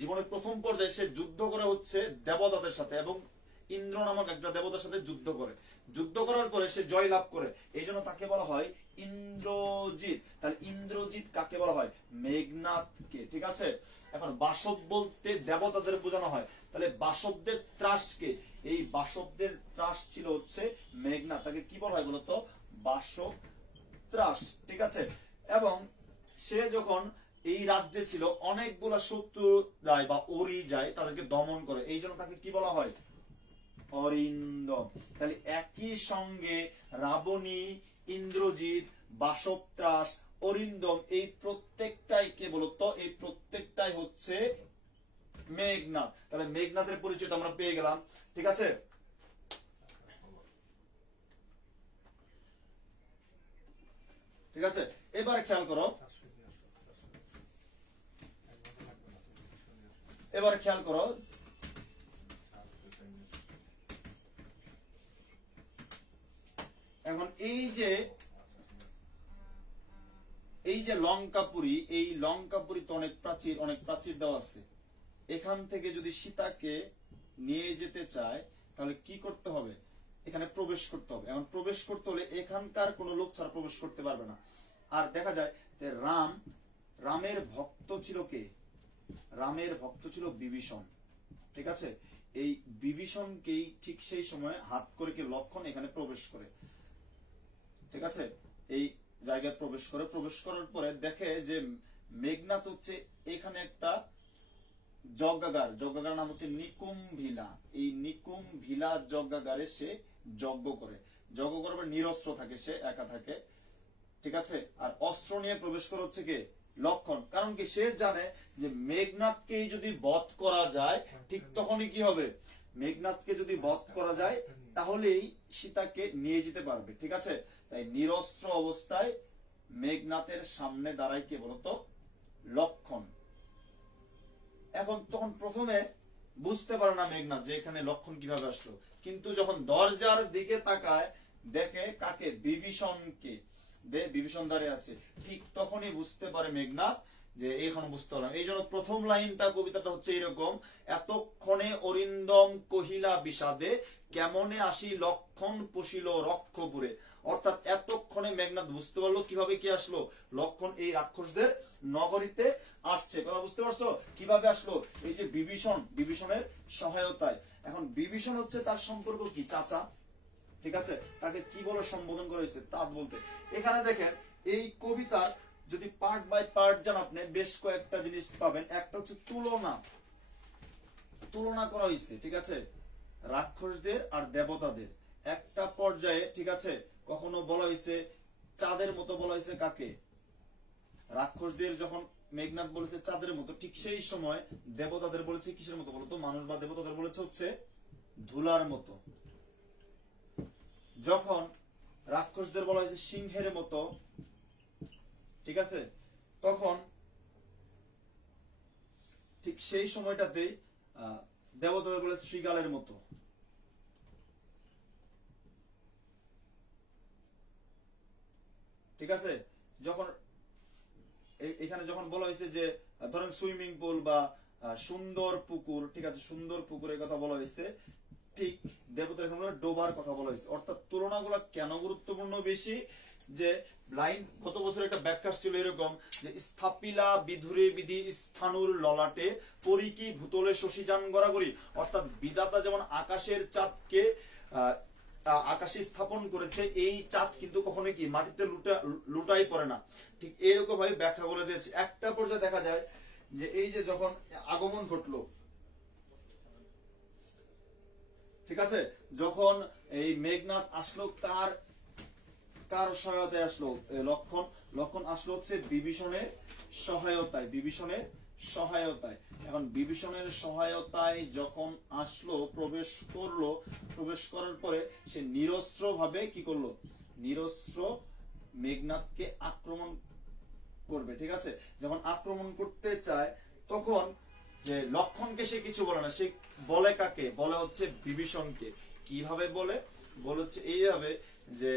জীবনের প্রথম পর্যায়ে সে যুদ্ধ করে হচ্ছে দেবতাদের সাথে, এবং ইন্দ্র নামক একটা দেবতার সাথে যুদ্ধ করে। যুদ্ধ করার পরে সে জয় লাভ করে, এই জন্য তাকে বলা হয় ইন্দ্রজিৎ। তাহলে ইন্দ্রজিৎ কাকে বলা হয়, মেঘনাথকে, ঠিক আছে। এখন বাসব বলতে দেবতাদের বোঝানো হয়, তাহলে বাসবদের ত্রাসকে, এই বাসবদের ত্রাস ছিল হচ্ছে মেঘনাথ, তাকে কি বলা হয় বলতো, বাসব ত্রাস, ঠিক আছে। এবং সে যখন এই রাজ্যে ছিল অনেকগুলা শত্রু যায় বা অরি যায়, তাদেরকে দমন করে, এই জন্য তাকে কি বলা হয়, অরিন্দম। তাহলে একই সঙ্গে রাবণী, ইন্দ্রজিৎ, বাসবত্রাস, অরিন্দম, এই প্রত্যেকটাই কে বলতো, এই প্রত্যেকটাই হচ্ছে মেঘনাথ। তাহলে মেঘনাথের পরিচয়টা আমরা পেয়ে গেলাম, ঠিক আছে। ঠিক আছে, এবার খেয়াল করো, এখন এই যে লঙ্কাপুরী, এই লঙ্কাপুরী তো অনেক প্রাচীর দেওয়া আছে। এখান থেকে যদি সীতাকে নিয়ে যেতে চায় তাহলে কি করতে হবে, এখানে প্রবেশ করতে হবে। এখন প্রবেশ করতে হলে এখানকার কোনো লোক ছাড়া প্রবেশ করতে পারবে না। আর দেখা যায় যে রামের ভক্ত ছিল কে, রামের ভক্ত ছিল বিভীষণ, ঠিক আছে। এই বিভীষণকেই ঠিক সেই সময় হাত করে কি লক্ষণ এখানে প্রবেশ করে, ঠিক আছে, এই জায়গায় প্রবেশ করার পরে দেখে যে মেঘনাথ হচ্ছে এখানে একটা যজ্ঞাগার নাম হচ্ছে নিকুম্ভিলা। এই নিকুম্ভিলা যজ্ঞাগারে সে যজ্ঞ করার নিরস্ত্র থাকে, সে একা থাকে, ঠিক আছে। আর অস্ত্র নিয়ে প্রবেশ করে হচ্ছে কে, লক্ষণ। কারণ কি, সে জানে যে মেঘনাথকে যদি বধ করা যায় ঠিক তখনই কি হবে, মেঘনাথকে যদি বধ করা যায় তাহলেই সীতাকে নিয়ে যেতে পারবে, ঠিক আছে। তাই নিরস্ত্র অবস্থায় মেঘনাথের সামনে দাঁড়ায় কে বলতো? লক্ষণ। এখন তখন প্রথমে বুঝতে পারে না মেঘনাথ যে এখানে লক্ষণ কিভাবে আসলো, কিন্তু যখন দরজার দিকে তাকায় দেখে কাকে? বিভীষণকে। বিভীষণ দাঁড়িয়ে আছে, ঠিক তখনই বুঝতে পারে মেঘনাথ যে এখন বুঝতে পারলাম। এই জন্য প্রথম লাইনটা কবিতাটা হচ্ছে এরকম, এতক্ষণে অরিন্দম কহিলা বিষাদে কেমনে আসি লক্ষণ পশিল রক্ষপুরে। অর্থাৎ এতক্ষণে মেঘনাথ বুঝতে পারলো কিভাবে কি আসলো, লক্ষণ এই রাক্ষসদের নগরীতে আসছে। কথা বুঝতে পারছো? কিভাবে আসলো? এই যে বিভীষণের সহায়তায়। এখন বিভীষণ হচ্ছে তার সম্পর্ক কি? চাচা। ঠিক আছে, তাকে কি বলে সম্বোধন করা হয়েছে? তাঁত বলতে। এখানে দেখেন এই কবিতার যদি পার্ট বাই পার্ট যান আপনি বেশ কয়েকটা জিনিস পাবেন। একটা হচ্ছে তুলনা করা হয়েছে, ঠিক আছে, রাক্ষসদের আর দেবতাদের একটা পর্যায়ে। ঠিক আছে, কখনো বলা হয়েছে চাঁদের মতো, বলা হয়েছে কাকে? রাক্ষসদের। যখন মেঘনাথ বলেছে চাঁদের মতো, ঠিক সেই সময় দেবতাদের বলেছে কিসের মতো বলতো? মানুষ বা দেবতাদের বলেছে হচ্ছে ধুলার মতো। যখন রাক্ষসদের বলা হয়েছে সিংহের মতো, ঠিক আছে, তখন ঠিক সেই সময়টাতে দেবতাদের বলে শ্রীগালের মতো। ঠিক আছে, যখন এখানে যখন বলা হয়েছে যে ধরেন সুইমিং পুল বা সুন্দর পুকুর, ঠিক আছে, সুন্দর পুকুরের কথা বলা হয়েছে, ঠিক দেবতার এখানে ডোবার কথা বলা হয়েছে। অর্থাৎ তুলনাগুলো কেন গুরুত্বপূর্ণ বেশি? যে লাইন গত বছর একটা ব্যাখ্যা ছিল এরকম যে স্থাপিলা বিধুরে বিধি স্থানুর ললাটে পরিকি ভূতলে শশীযান গড়াগড়ি। অর্থাৎ বিধাতা যেমন আকাশের চাঁদকে আকাশে স্থাপন করেছে, এই চাঁদ কিন্তু কখনো কি মাটিতে লুটাই পড়ে না। ঠিক এরকম ভাবে ব্যাখ্যা করে দিয়েছে। একটা পর্যায়ে দেখা যায় যে এই যে যখন আগমন ঘটলো, ঠিক আছে, যখন এই মেঘনাথ আসলো কার সহায়তায় আসলো? লক্ষণ আসলো হচ্ছে বিভীষণের সহায়তায়। এখন বিভীষণের সহায়তায় যখন আসলো, প্রবেশ করার পরে সে নিরস্ত্র ভাবে কি করলো? নিরস্ত্র মেঘনাথকে আক্রমণ করবে। ঠিক আছে, যখন আক্রমণ করতে চায় তখন যে লক্ষণকে সে কিছু বলে না, সে বলে কাকে? বলে হচ্ছে বিভীষণকে। কিভাবে বলে? হচ্ছে এইভাবে যে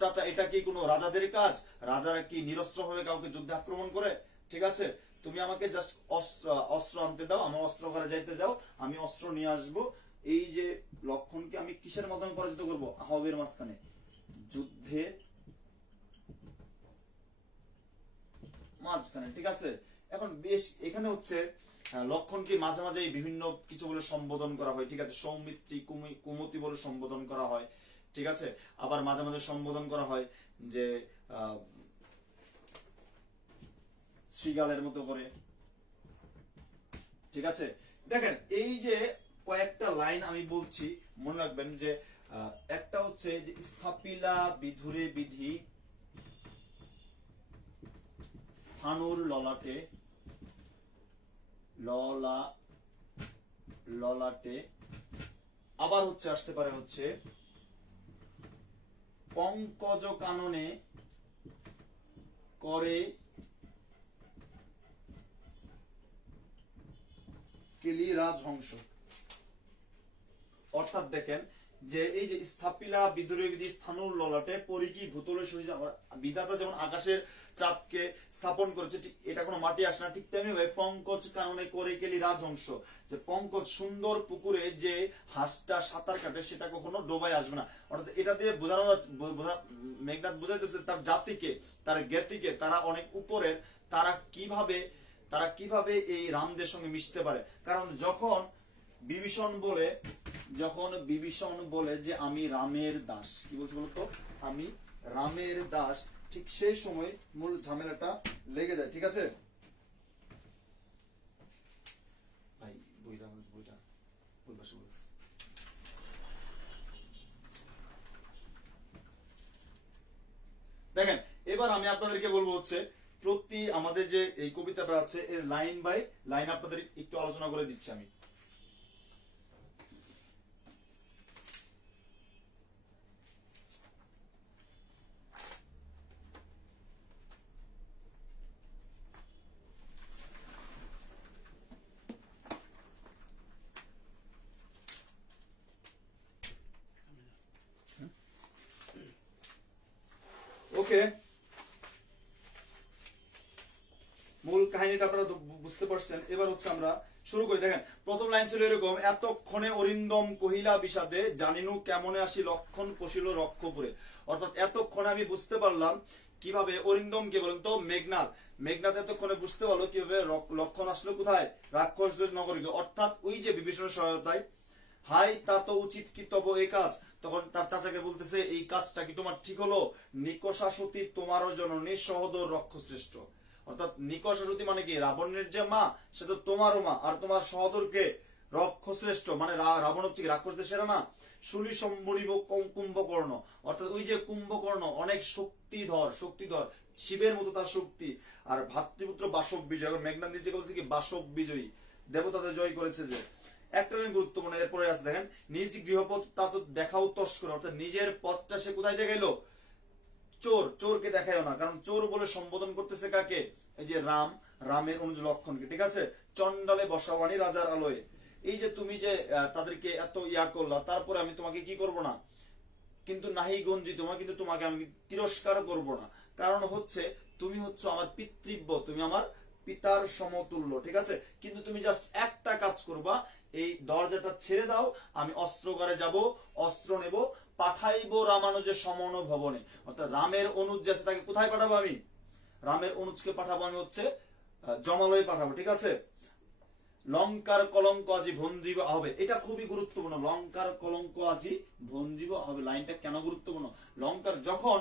চাচা, এটা কি কোনো রাজাদের কাজ? রাজারা কি নিরস্ত্র ভাবে কাউকে যুদ্ধে আক্রমণ করে? ঠিক আছে, তুমি আমাকে জাস্ট অস্ত্র আনতে দাও, আমার অস্ত্র ঘরে যাইতে যাও, আমি অস্ত্র নিয়ে আসবো। এই যে লক্ষণকে আমি কিসের মাধ্যমে পরাজিত করব? আহবের মাঝখানে, যুদ্ধের মাঝখানে। ঠিক আছে, এখন বেশ এখানে হচ্ছে লক্ষণকে মাঝে মাঝে বিভিন্ন কিছু বলে সম্বোধন করা হয়। ঠিক আছে, সৌমিত্রী, কুমতি বলে সম্বোধন করা হয়। ঠিক আছে, আবার মাঝে মাঝে সম্বোধন করা হয় যে শ্রীগালের মতো করে। ঠিক আছে, দেখেন এই যে কয়েকটা লাইন আমি বলছি, মনে রাখবেন যে একটা হচ্ছে যে স্থাপিলা বিধুরে বিধি স্থানুর ললাটে, ললাটে। আবার হচ্ছে আসতে পারে হচ্ছে পঙ্কজ কাননে করে কেলি রাজহংস। অর্থাৎ দেখেন যে এই যে স্থাপিলা বিদুরে বিধি স্থানুর ললাটে পরিকি ভূতলে শশীযান, বিধাতা যেমন আকাশের চাঁদকে স্থাপন করেছে, ঠিক এটা কোনো মাটি আসে না, ঠিক তেমনি ভাবে পঙ্কজ কাননে করে কেলি রাজহংস, যে পঙ্কজ সুন্দর পুকুরে যে হাঁসটা সাঁতার কাটে সেটা কখনো ডোবায় আসবে না। অর্থাৎ এটা দিয়ে বোঝানো মেঘনাথ বোঝাইতেছে তার জাতিকে, তার জ্ঞাতিকে, তারা অনেক উপরের, তারা কিভাবে এই রামদের সঙ্গে মিশতে পারে। কারণ যখন বিভীষণ বলে যে আমি রামের দাস, কি বলছে বলতো? আমি রামের দাস, ঠিক সেই সময় মূল ঝামেলাটা লেগে যায়। ঠিক আছে ভাই, বইটা দেখেন। এবার আমি আপনাদেরকে বলবো হচ্ছে প্রতি আমাদের যে এই কবিতাটা আছে এর লাইন বাই লাইন আপনাদের একটু আলোচনা করে দিচ্ছি আমি। ওকে, মূল কাহিনীটা আপনারা বুঝতে পারছেন। এবার হচ্ছে আমরা শুরু করি। দেখেন প্রথম লাইন ছিল এরকম, এতক্ষণে অরিন্দম কহিলা বিষাদে, জানিনু কেমনে আসি লক্ষণ পশিল রক্ষপুরে। অর্থাৎ এতক্ষণে আমি বুঝতে পারলাম কিভাবে, অরিন্দম কে বলেন তো? মেঘনাদ। মেঘনাদ এতক্ষণে বুঝতে পারলো কিভাবে লক্ষণ আসলো কোথায়? রাক্ষসদের নগরীকে। অর্থাৎ ওই যে বিভীষণের সহায়তায়। হাই তা তো উচিত কি তব এই কাজ। তখন তার চাচাকে বলতেছে এই কাজটা কি তোমার ঠিক হলো? নিকষা সতী তোমারও জননী, সহোদর রক্ষ শ্রেষ্ঠ। অর্থাৎ নিকষা সতী মানে কি? রাবণের যে মা, সে তো তোমারও মা। আর তোমার সহোদরকে রক্ষ শ্রেষ্ঠ মানে রাবণ হচ্ছে কি রাক্ষসদের সেরা না? শুলি সম্বরিব কুম্ভকর্ণ। অর্থাৎ ওই যে কুম্ভকর্ণ অনেক শক্তিধর, শিবের মতো তার শক্তি। আর ভাতৃপুত্র বাসব বিজয়। এখন মেঘনাদ নিজে বলছে কি বাসব বিজয়ী, দেবতাদের জয় করেছে যে। একটা লাইন গুরুত্বপূর্ণ, এরপরে আছে দেখেন, নিজ গৃহপথ তা তো দেখাও তস্কর। অর্থাৎ নিজের পথটা সে কোথায় দেখাইলো? চোরকে দেখাইও না। কারণ চোর বলে সম্বোধন করতেছে কাকে? এই যে রামের অনুজ লক্ষণকে। ঠিক আছে, চন্ডালে বসাবাণী রাজার আলোয়। এই যে তুমি যে তাদেরকে এত ইয়া করলা, তারপরে আমি তোমাকে কি করব না? কিন্তু নাহি গঞ্জি তোমা, কিন্তু তোমাকে আমি তিরস্কার করব না। কারণ হচ্ছে তুমি হচ্ছে আমার পিতৃব্য, তুমি আমার পিতার সমতুল্য। ঠিক আছে, কিন্তু তুমি জাস্ট একটা কাজ করবা, এই দরজাটা ছেড়ে দাও, আমি অস্ত্রগারে যাব, অস্ত্র নেব, পাঠাইব রামানুজের সমন ভবনে। অর্থাৎ রামের অনুজ যে আছে তাকে কোথায় পাঠাবো? আমি রামের অনুজকে পাঠাবো, আমি হচ্ছে জমালয়ে পাঠাবো। ঠিক আছে, লঙ্কার কলঙ্ক আজি ভঞ্জিব হবে। এটা খুবই গুরুত্বপূর্ণ, লঙ্কার কলঙ্ক আজি ভঞ্জিব হবে। লাইনটা কেন গুরুত্বপূর্ণ? লঙ্কার যখন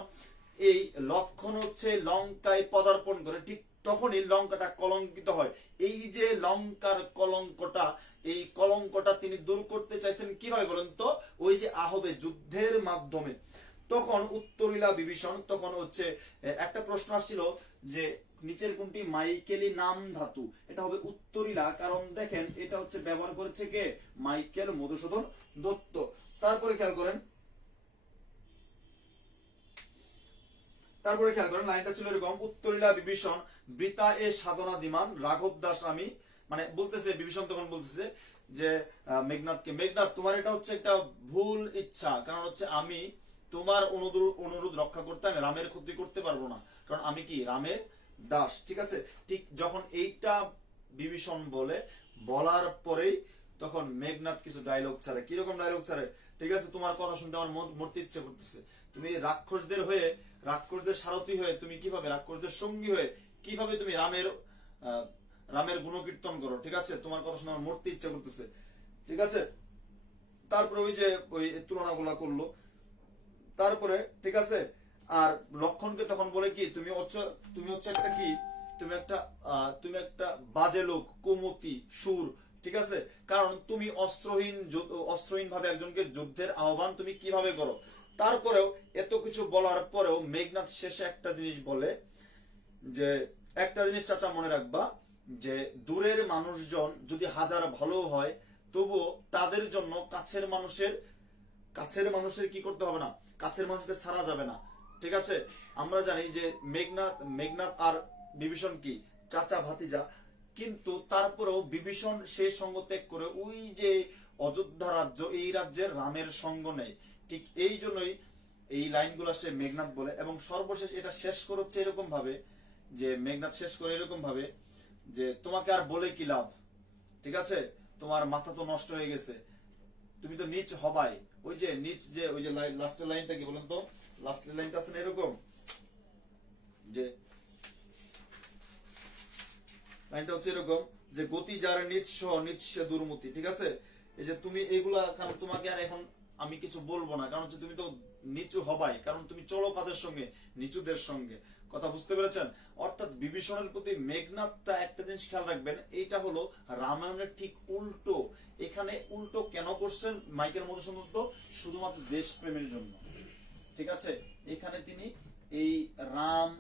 এই লক্ষণ হচ্ছে লঙ্কায় পদার্পণ করে, ঠিক তখনই লঙ্কাটা কলঙ্কিত হয়। এই যে লঙ্কার কলঙ্কটা, এই কলঙ্কটা তিনি দূর করতে চাইছেন কিভাবে বলেন তো? ওই যে আহবে যুদ্ধের মাধ্যমে। তখন উত্তরিলা বিভীষণ, তখন হচ্ছে একটা প্রশ্ন আসছিল যে নিচের কোনটি মাইকেলি নাম ধাতু? এটা হবে উত্তরিলা, কারণ দেখেন এটা হচ্ছে ব্যবহার করেছে কে? মাইকেল মধুসূদন দত্ত। তারপরে খেয়াল করেন, লাইনটা ছিল এরকম, উত্তরিলা বিভীষণ বৃতা এ সাধনা দিমান, রাঘব দাস আমি। মানে বলতেছে বিভীষণ তখন বলতেছে যে মেঘনাথকে, মেঘনাথ তোমার এটা হচ্ছে একটা ভুল ইচ্ছা। কারণ হচ্ছে আমি তোমার অনুরোধ রক্ষা করতে, আমি রামের ক্ষতি করতে পারবো না, কারণ আমি কি রামের দাস। ঠিক আছে, ঠিক যখন এইটা বিভীষণ বলার পরেই তখন মেঘনাথ কিছু ডায়লগ ছাড়ে। কিরকম ডায়লগ ছাড়ে? ঠিক আছে, তোমার কথা শুনতে আমার মরতে ইচ্ছে করতেছে। তুমি রাক্ষসদের সারথি হয়ে তুমি কিভাবে, রাক্ষসদের সঙ্গী হয়ে কিভাবে তুমি রামের গুণকীর্তন করো? ঠিক আছে, তোমার কথা শুনে আমার মরতে ইচ্ছা করতেছে। ঠিক আছে, তারপরে ওই যে ওই তুলনাগুলা করলো। তারপরে ঠিক আছে, আর লক্ষণকে তখন বলে কি তুমি হচ্ছে একটা কি, তুমি একটা বাজে লোক, কুমতি সুর। ঠিক আছে, কারণ তুমি অস্ত্রহীন ভাবে একজনকে যুদ্ধের আহ্বান তুমি কিভাবে করো? তারপরেও এত কিছু বলার পরেও মেঘনাথ শেষে একটা জিনিস বলে যে, একটা জিনিস চাচা মনে রাখবা, যে দূরের মানুষজন যদি হাজার ভালো হয়, তবুও তাদের জন্য কাছের মানুষের কি করতে হবে না? কাছের মানুষকে ছাড়া যাবে না। ঠিক আছে, আমরা জানি যে মেঘনাথ আর বিভীষণ কি চাচা ভাতিজা, কিন্তু তারপরেও বিভীষণ সেই সঙ্গ ত্যাগ করে ওই যে অযোধ্যা রাজ্য, এই রাজ্যের রামের সঙ্গ নেই। ঠিক এই জন্যই এই লাইনগুলো সে মেঘনাথ বলে। এবং সর্বশেষ এটা শেষ করছে এরকম ভাবে, যে মেঘনাথ শেষ করে এরকম ভাবে যে তোমাকে আর বলে কি লাভ? ঠিক আছে, তোমার মাথা তো নষ্ট হয়ে গেছে, তুমি তো নিচ হবাই। ওই যে লাস্টের লাইনটা কি বলেন তো? লাস্টের লাইনটা আছে না এরকম, যে লাইনটা হচ্ছে এরকম, যে গতি যার নিচ সে দুর্মতি। ঠিক আছে, এই যে তুমি এইগুলা, কারণ তোমাকে আর এখন আমি কিছু বলবো না, কারণ হচ্ছে তুমি তো নিচু হবাই, কারণ তুমি চলো কাদের সঙ্গে? নিচুদের সঙ্গে। কথা বুঝতে পেরেছেন? অর্থাৎ বিভীষণের প্রতি মেঘনাথটা একটা জিনিস খেয়াল রাখবেন, এইটা হলো রামায়ণের ঠিক উল্টো। এখানে উল্টো কেন করছেন মাইকেল মধুসূদন দত্ত? শুধুমাত্র দেশপ্রেমের জন্য। ঠিক আছে, এখানে তিনি এই রাম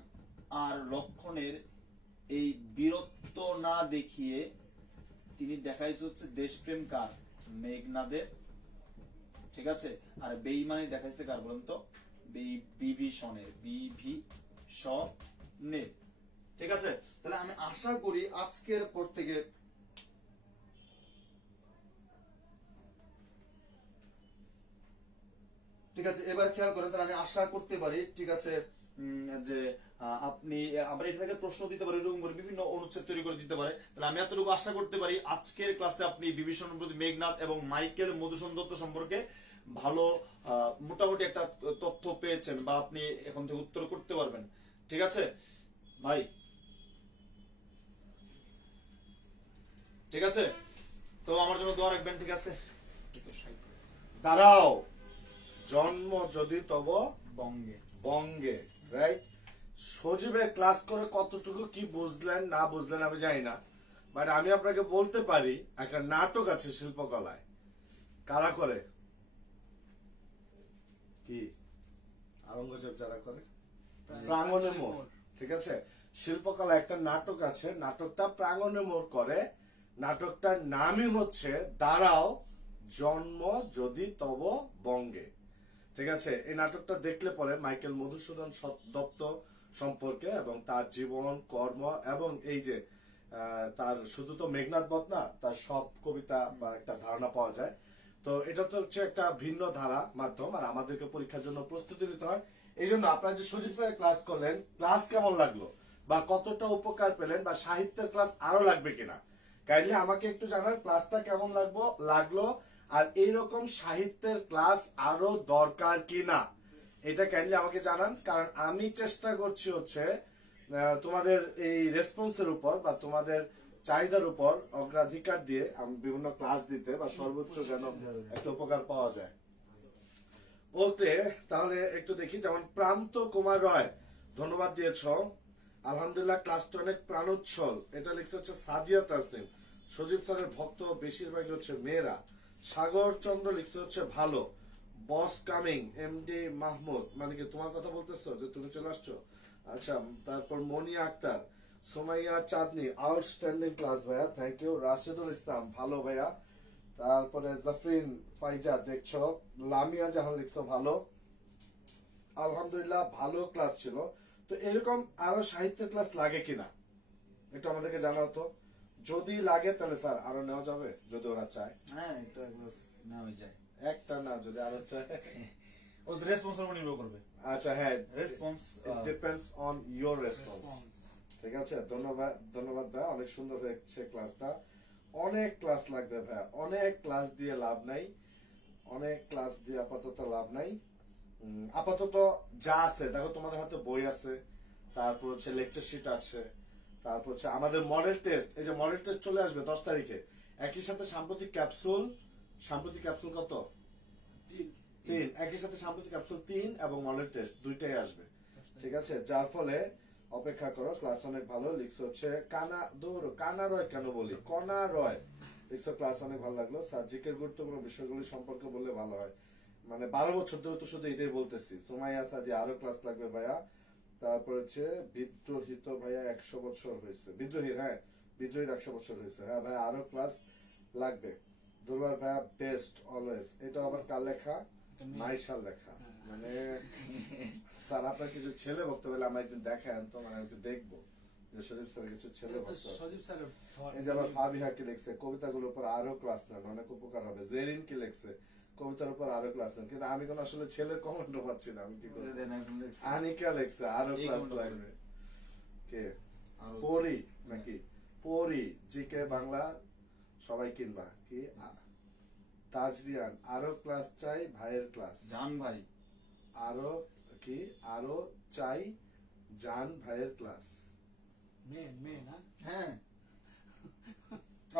আর লক্ষণের এই বীরত্ব না দেখিয়ে তিনি দেখাইছে হচ্ছে দেশপ্রেম কার? মেঘনাদের। ঠিক আছে, আর বেঈমানি দেখাইছে কার বলেন তো? বিভীষণের। ঠিক আছে, তাহলে আমি আশা করি আজকের পর থেকে ঠিক আছে, এবার খেয়াল করেন, তাহলে আমি আশা করতে পারি ঠিক আছে যে আপনি আবার এটা থেকে প্রশ্ন দিতে পারে, এরকম করে বিভিন্ন অনুচ্ছেদ তৈরি করে দিতে পারে। তাহলে আমি এতটুকু আশা করতে পারি আজকের ক্লাসে আপনি বিভীষণ প্রতি মেঘনাদ এবং মাইকেল মধুসূদন দত্ত সম্পর্কে ভালো মোটামুটি একটা তথ্য পেয়েছেন, বা আপনি এখন থেকে উত্তর করতে পারবেন। ঠিক আছে ভাই? ঠিক আছে, তো আমার জন্য দোয়া রাখবেন। ঠিক আছে, দাঁড়াও, জন্ম যদি তব বঙ্গে বঙ্গে, রাইট? সজীবের ক্লাস করে কতটুকু কি বুঝলেন না বুঝলেন আমি জানি না, বাট আমি আপনাকে বলতে পারি একটা নাটক আছে শিল্পকলায়, কারা করে? কি আওরঙ্গজেব যারা করে, প্রাঙ্গণে মোড়। ঠিক আছে, শিল্পকলা একটা নাটক আছে, নাটকটা প্রাঙ্গণে মোড় করে। নাটকটার নামই হচ্ছে দাঁড়াও, জন্ম যদি তব বঙ্গে। ঠিক আছে, এই নাটকটা দেখলে পরে মাইকেল মধুসূদন দত্ত সম্পর্কে এবং তার জীবন কর্ম এবং এই যে তার শুধু তো মেঘনাদ বধ না, তার সব কবিতা বা একটা ধারণা পাওয়া যায়। তো এটা তো হচ্ছে একটা ভিন্ন ধারা মাধ্যম, আর আমাদেরকে পরীক্ষার জন্য প্রস্তুতি নিতে হয়। এই জন্য আপনারা যে সজীব স্যারের ক্লাস করলেন, ক্লাস কেমন লাগলো বা কতটা উপকার পেলেন, বা সাহিত্যের ক্লাস আরো লাগবে কিনা, কাইন্ডলি আমাকে একটু জানান ক্লাসটা কেমন লাগলো, আর এইরকম সাহিত্যের ক্লাস আরো দরকার কিনা এটা কাইন্ডলি আমাকে জানান। কারণ আমি চেষ্টা করছি হচ্ছে তোমাদের এই রেসপন্সের উপর বা তোমাদের চাহিদার উপর অগ্রাধিকার দিয়ে আমি বিভিন্ন ক্লাস দিতে, বা সর্বোচ্চ যেন একটা উপকার পাওয়া যায়। ওকে, তাহলে একটু দেখি। যেমন প্রান্ত কুমার রয় ধন্যবাদ দিয়েছ, আলহামদুলিল্লাহ ক্লাসটা অনেক প্রাণোচ্ছল, এটা লিখছে হচ্ছে সাদিয়া তাসনিম। সজীব স্যারের ভক্ত বেশিরভাগই হচ্ছে মেয়েরা। সাগর চন্দ্র লিখছে হচ্ছে ভালো। বস কামিং এমডি মাহমুদ, মানে কি তোমার কথা বলতেছো যে তুমি চলে আসছো? আচ্ছা, তারপর মনিয়া আক্তার, সোমাইয়া চাঁদনি, আউটস্ট্যান্ডিং ক্লাস ভাইয়া, থ্যাংক ইউ। রাশেদুল ইসলাম ভালো ভাইয়া। তারপরে জাফরিন ফাইজা দেখছো। লামিয়া জাহান লিখছো ভালো, আলহামদুলিল্লাহ ভালো ক্লাস ছিল। তো এরকম আরো সাহিত্যের ক্লাস লাগে কিনা একটু আমাদেরকে জানাও তো। যদি লাগে তাহলে স্যার আরো নেওয়া যাবে, যদি ওরা চায়। হ্যাঁ, একটা ক্লাস নেওয়া যায়, একটা না, যদি আরো চায়। ও রেসপন্সের উপর নির্ভর করবে। আচ্ছা, হ্যাঁ, response depends on your response. ঠিক আছে, ধন্যবাদ ধন্যবাদ ভাই, অনেক সুন্দর হয়েছে ক্লাসটা। অনেক ক্লাস লাগবে ভাই, অনেক ক্লাস দিয়ে লাভ নাই, অনেক ক্লাস দিয়ে আপাতত লাভ নাই। আপাতত যা আছে দেখো, তোমাদের হাতে বই আছে, তারপর হচ্ছে লেকচার শিট আছে, তারপর হচ্ছে আমাদের মডেল টেস্ট। এই যে মডেল টেস্ট চলে আসবে 10 তারিখে, একই সাথে সাম্প্রতিক ক্যাপসুল কত? 3। একই সাথে সাম্প্রতিক ক্যাপসুল 3 এবং মডেল টেস্ট দুইটাই আসবে। ঠিক আছে, যার ফলে অপেক্ষা করো। ক্লাস অনেক ভালো লিখছো হচ্ছে কানা রয়, কেন বলি কনা রয় লিখছো, ক্লাস অনেক ভালো লাগলো। সার্জিকের গুরুত্বপূর্ণ বিষয়গুলি সম্পর্কে বললে ভালো হয়। মানে 12 বছর ধরে তো শুধু এটাই বলতেছি। সোমাইয়া সাদি আরো ক্লাস লাগবে ভাইয়া। তারপর হচ্ছে বিদ্রোহিত ভাইয়া 100 বছর হয়েছে, বিদ্রোহী, হ্যাঁ বিদ্রোহীর 100 বছর হয়েছে, হ্যাঁ ভাইয়া আরো ক্লাস লাগবে। দুর্বার ভাইয়া বেস্ট অলওয়েজ। এটা আবার কার লেখা? মাইশাল লেখা। মানে স্যার আপনার কিছু ছেলে বক্তব্য আমরা একদিন দেখান তো, মানে একটু দেখবো যে সজীব স্যারের কিছু ছেলে বক্তব্য। এই যে আবার ফাবিহা কি লিখছে, কবিতাগুলোর উপর আরো ক্লাস নেন, অনেক উপকার হবে। জেরিন কি লিখছে, কবিতার উপর আরো ক্লাস নেন। কিন্তু আমি কোন আসলে ছেলের কমেন্টও পাচ্ছি না, আমি কি করি? আনিকা লিখছে আরো ক্লাস লাগবে। কে? পরি নাকি? পরি জিকে বাংলা সবাই কিনবা কি? তাজরিয়ান আরো ক্লাস চাই, ভাইয়ের ক্লাস। জান ভাই আরো কি? আরো চাই জান ভাইয়ের ক্লাস। হ্যাঁ,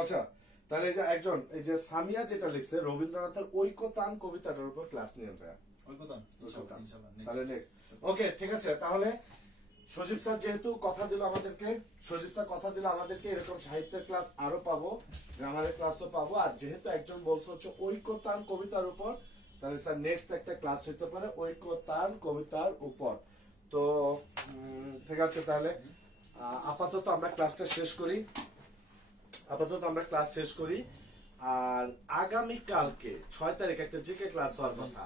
আচ্ছা, তাহলে এই যে একজন এই যে সামিয়া যেটা লিখছে, রবীন্দ্রনাথের ঐকতান কবিতাটার উপর ক্লাস নিয়ে ভাইয়া। ঐকতান তাহলে নেক্সট। ওকে, ঠিক আছে। তাহলে সজীব স্যার যেহেতু কথা দিল আমাদেরকে, এরকম সাহিত্যের ক্লাস আরো পাবো, গ্রামারের ক্লাসও পাবো। আর যেহেতু একজন বলছে হচ্ছে ঐকতান কবিতার উপর, তাহলে স্যার নেক্সট একটা ক্লাস হইতে পারে ঐকতান কবিতার উপর। তো ঠিক আছে, তাহলে আপাতত আমরা ক্লাসটা শেষ করি। আর আগামীকালকে 6 তারিখ একটা জিকে ক্লাস হওয়ার কথা।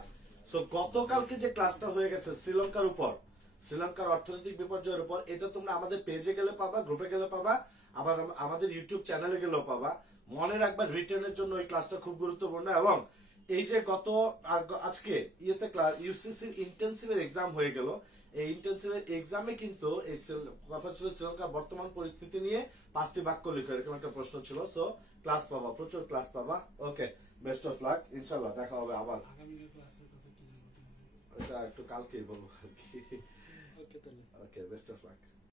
সো গতকালকে যে ক্লাসটা হয়ে গেছে শ্রীলঙ্কার অর্থনৈতিক বিপর্যয়ের উপর, এটা তোমরা আমাদের পেজে গেলে পাবা, গ্রুপে গেলে পাবা, আবার আমাদের ইউটিউব চ্যানেলে গেলেও পাবা। মনে রাখবা রিটার্নের জন্য ওই ক্লাসটা খুব গুরুত্বপূর্ণ। এবং এই যে আজকে ইউসিসির ইন্টেনসিভের এক্সাম হয়ে গেল, এই ইন্টেন্সিভ এক্সামে কিন্তু এই কথা ছিল শ্রীলঙ্কার বর্তমান পরিস্থিতি নিয়ে 5টি বাক্য লিখো, এরকম একটা প্রশ্ন ছিল। সো ক্লাস পাবা, প্রচুর ক্লাস পাবা। ওকে, বেস্ট অফ লাক, ইনশাআল্লাহ দেখা হবে আবার। আগামীকাল ক্লাসের কথা কি জানবো তুমি? এটা একটু কালকেই বলবো আর কি। ওকে তাহলে। ওকে, বেস্ট অফ লাক।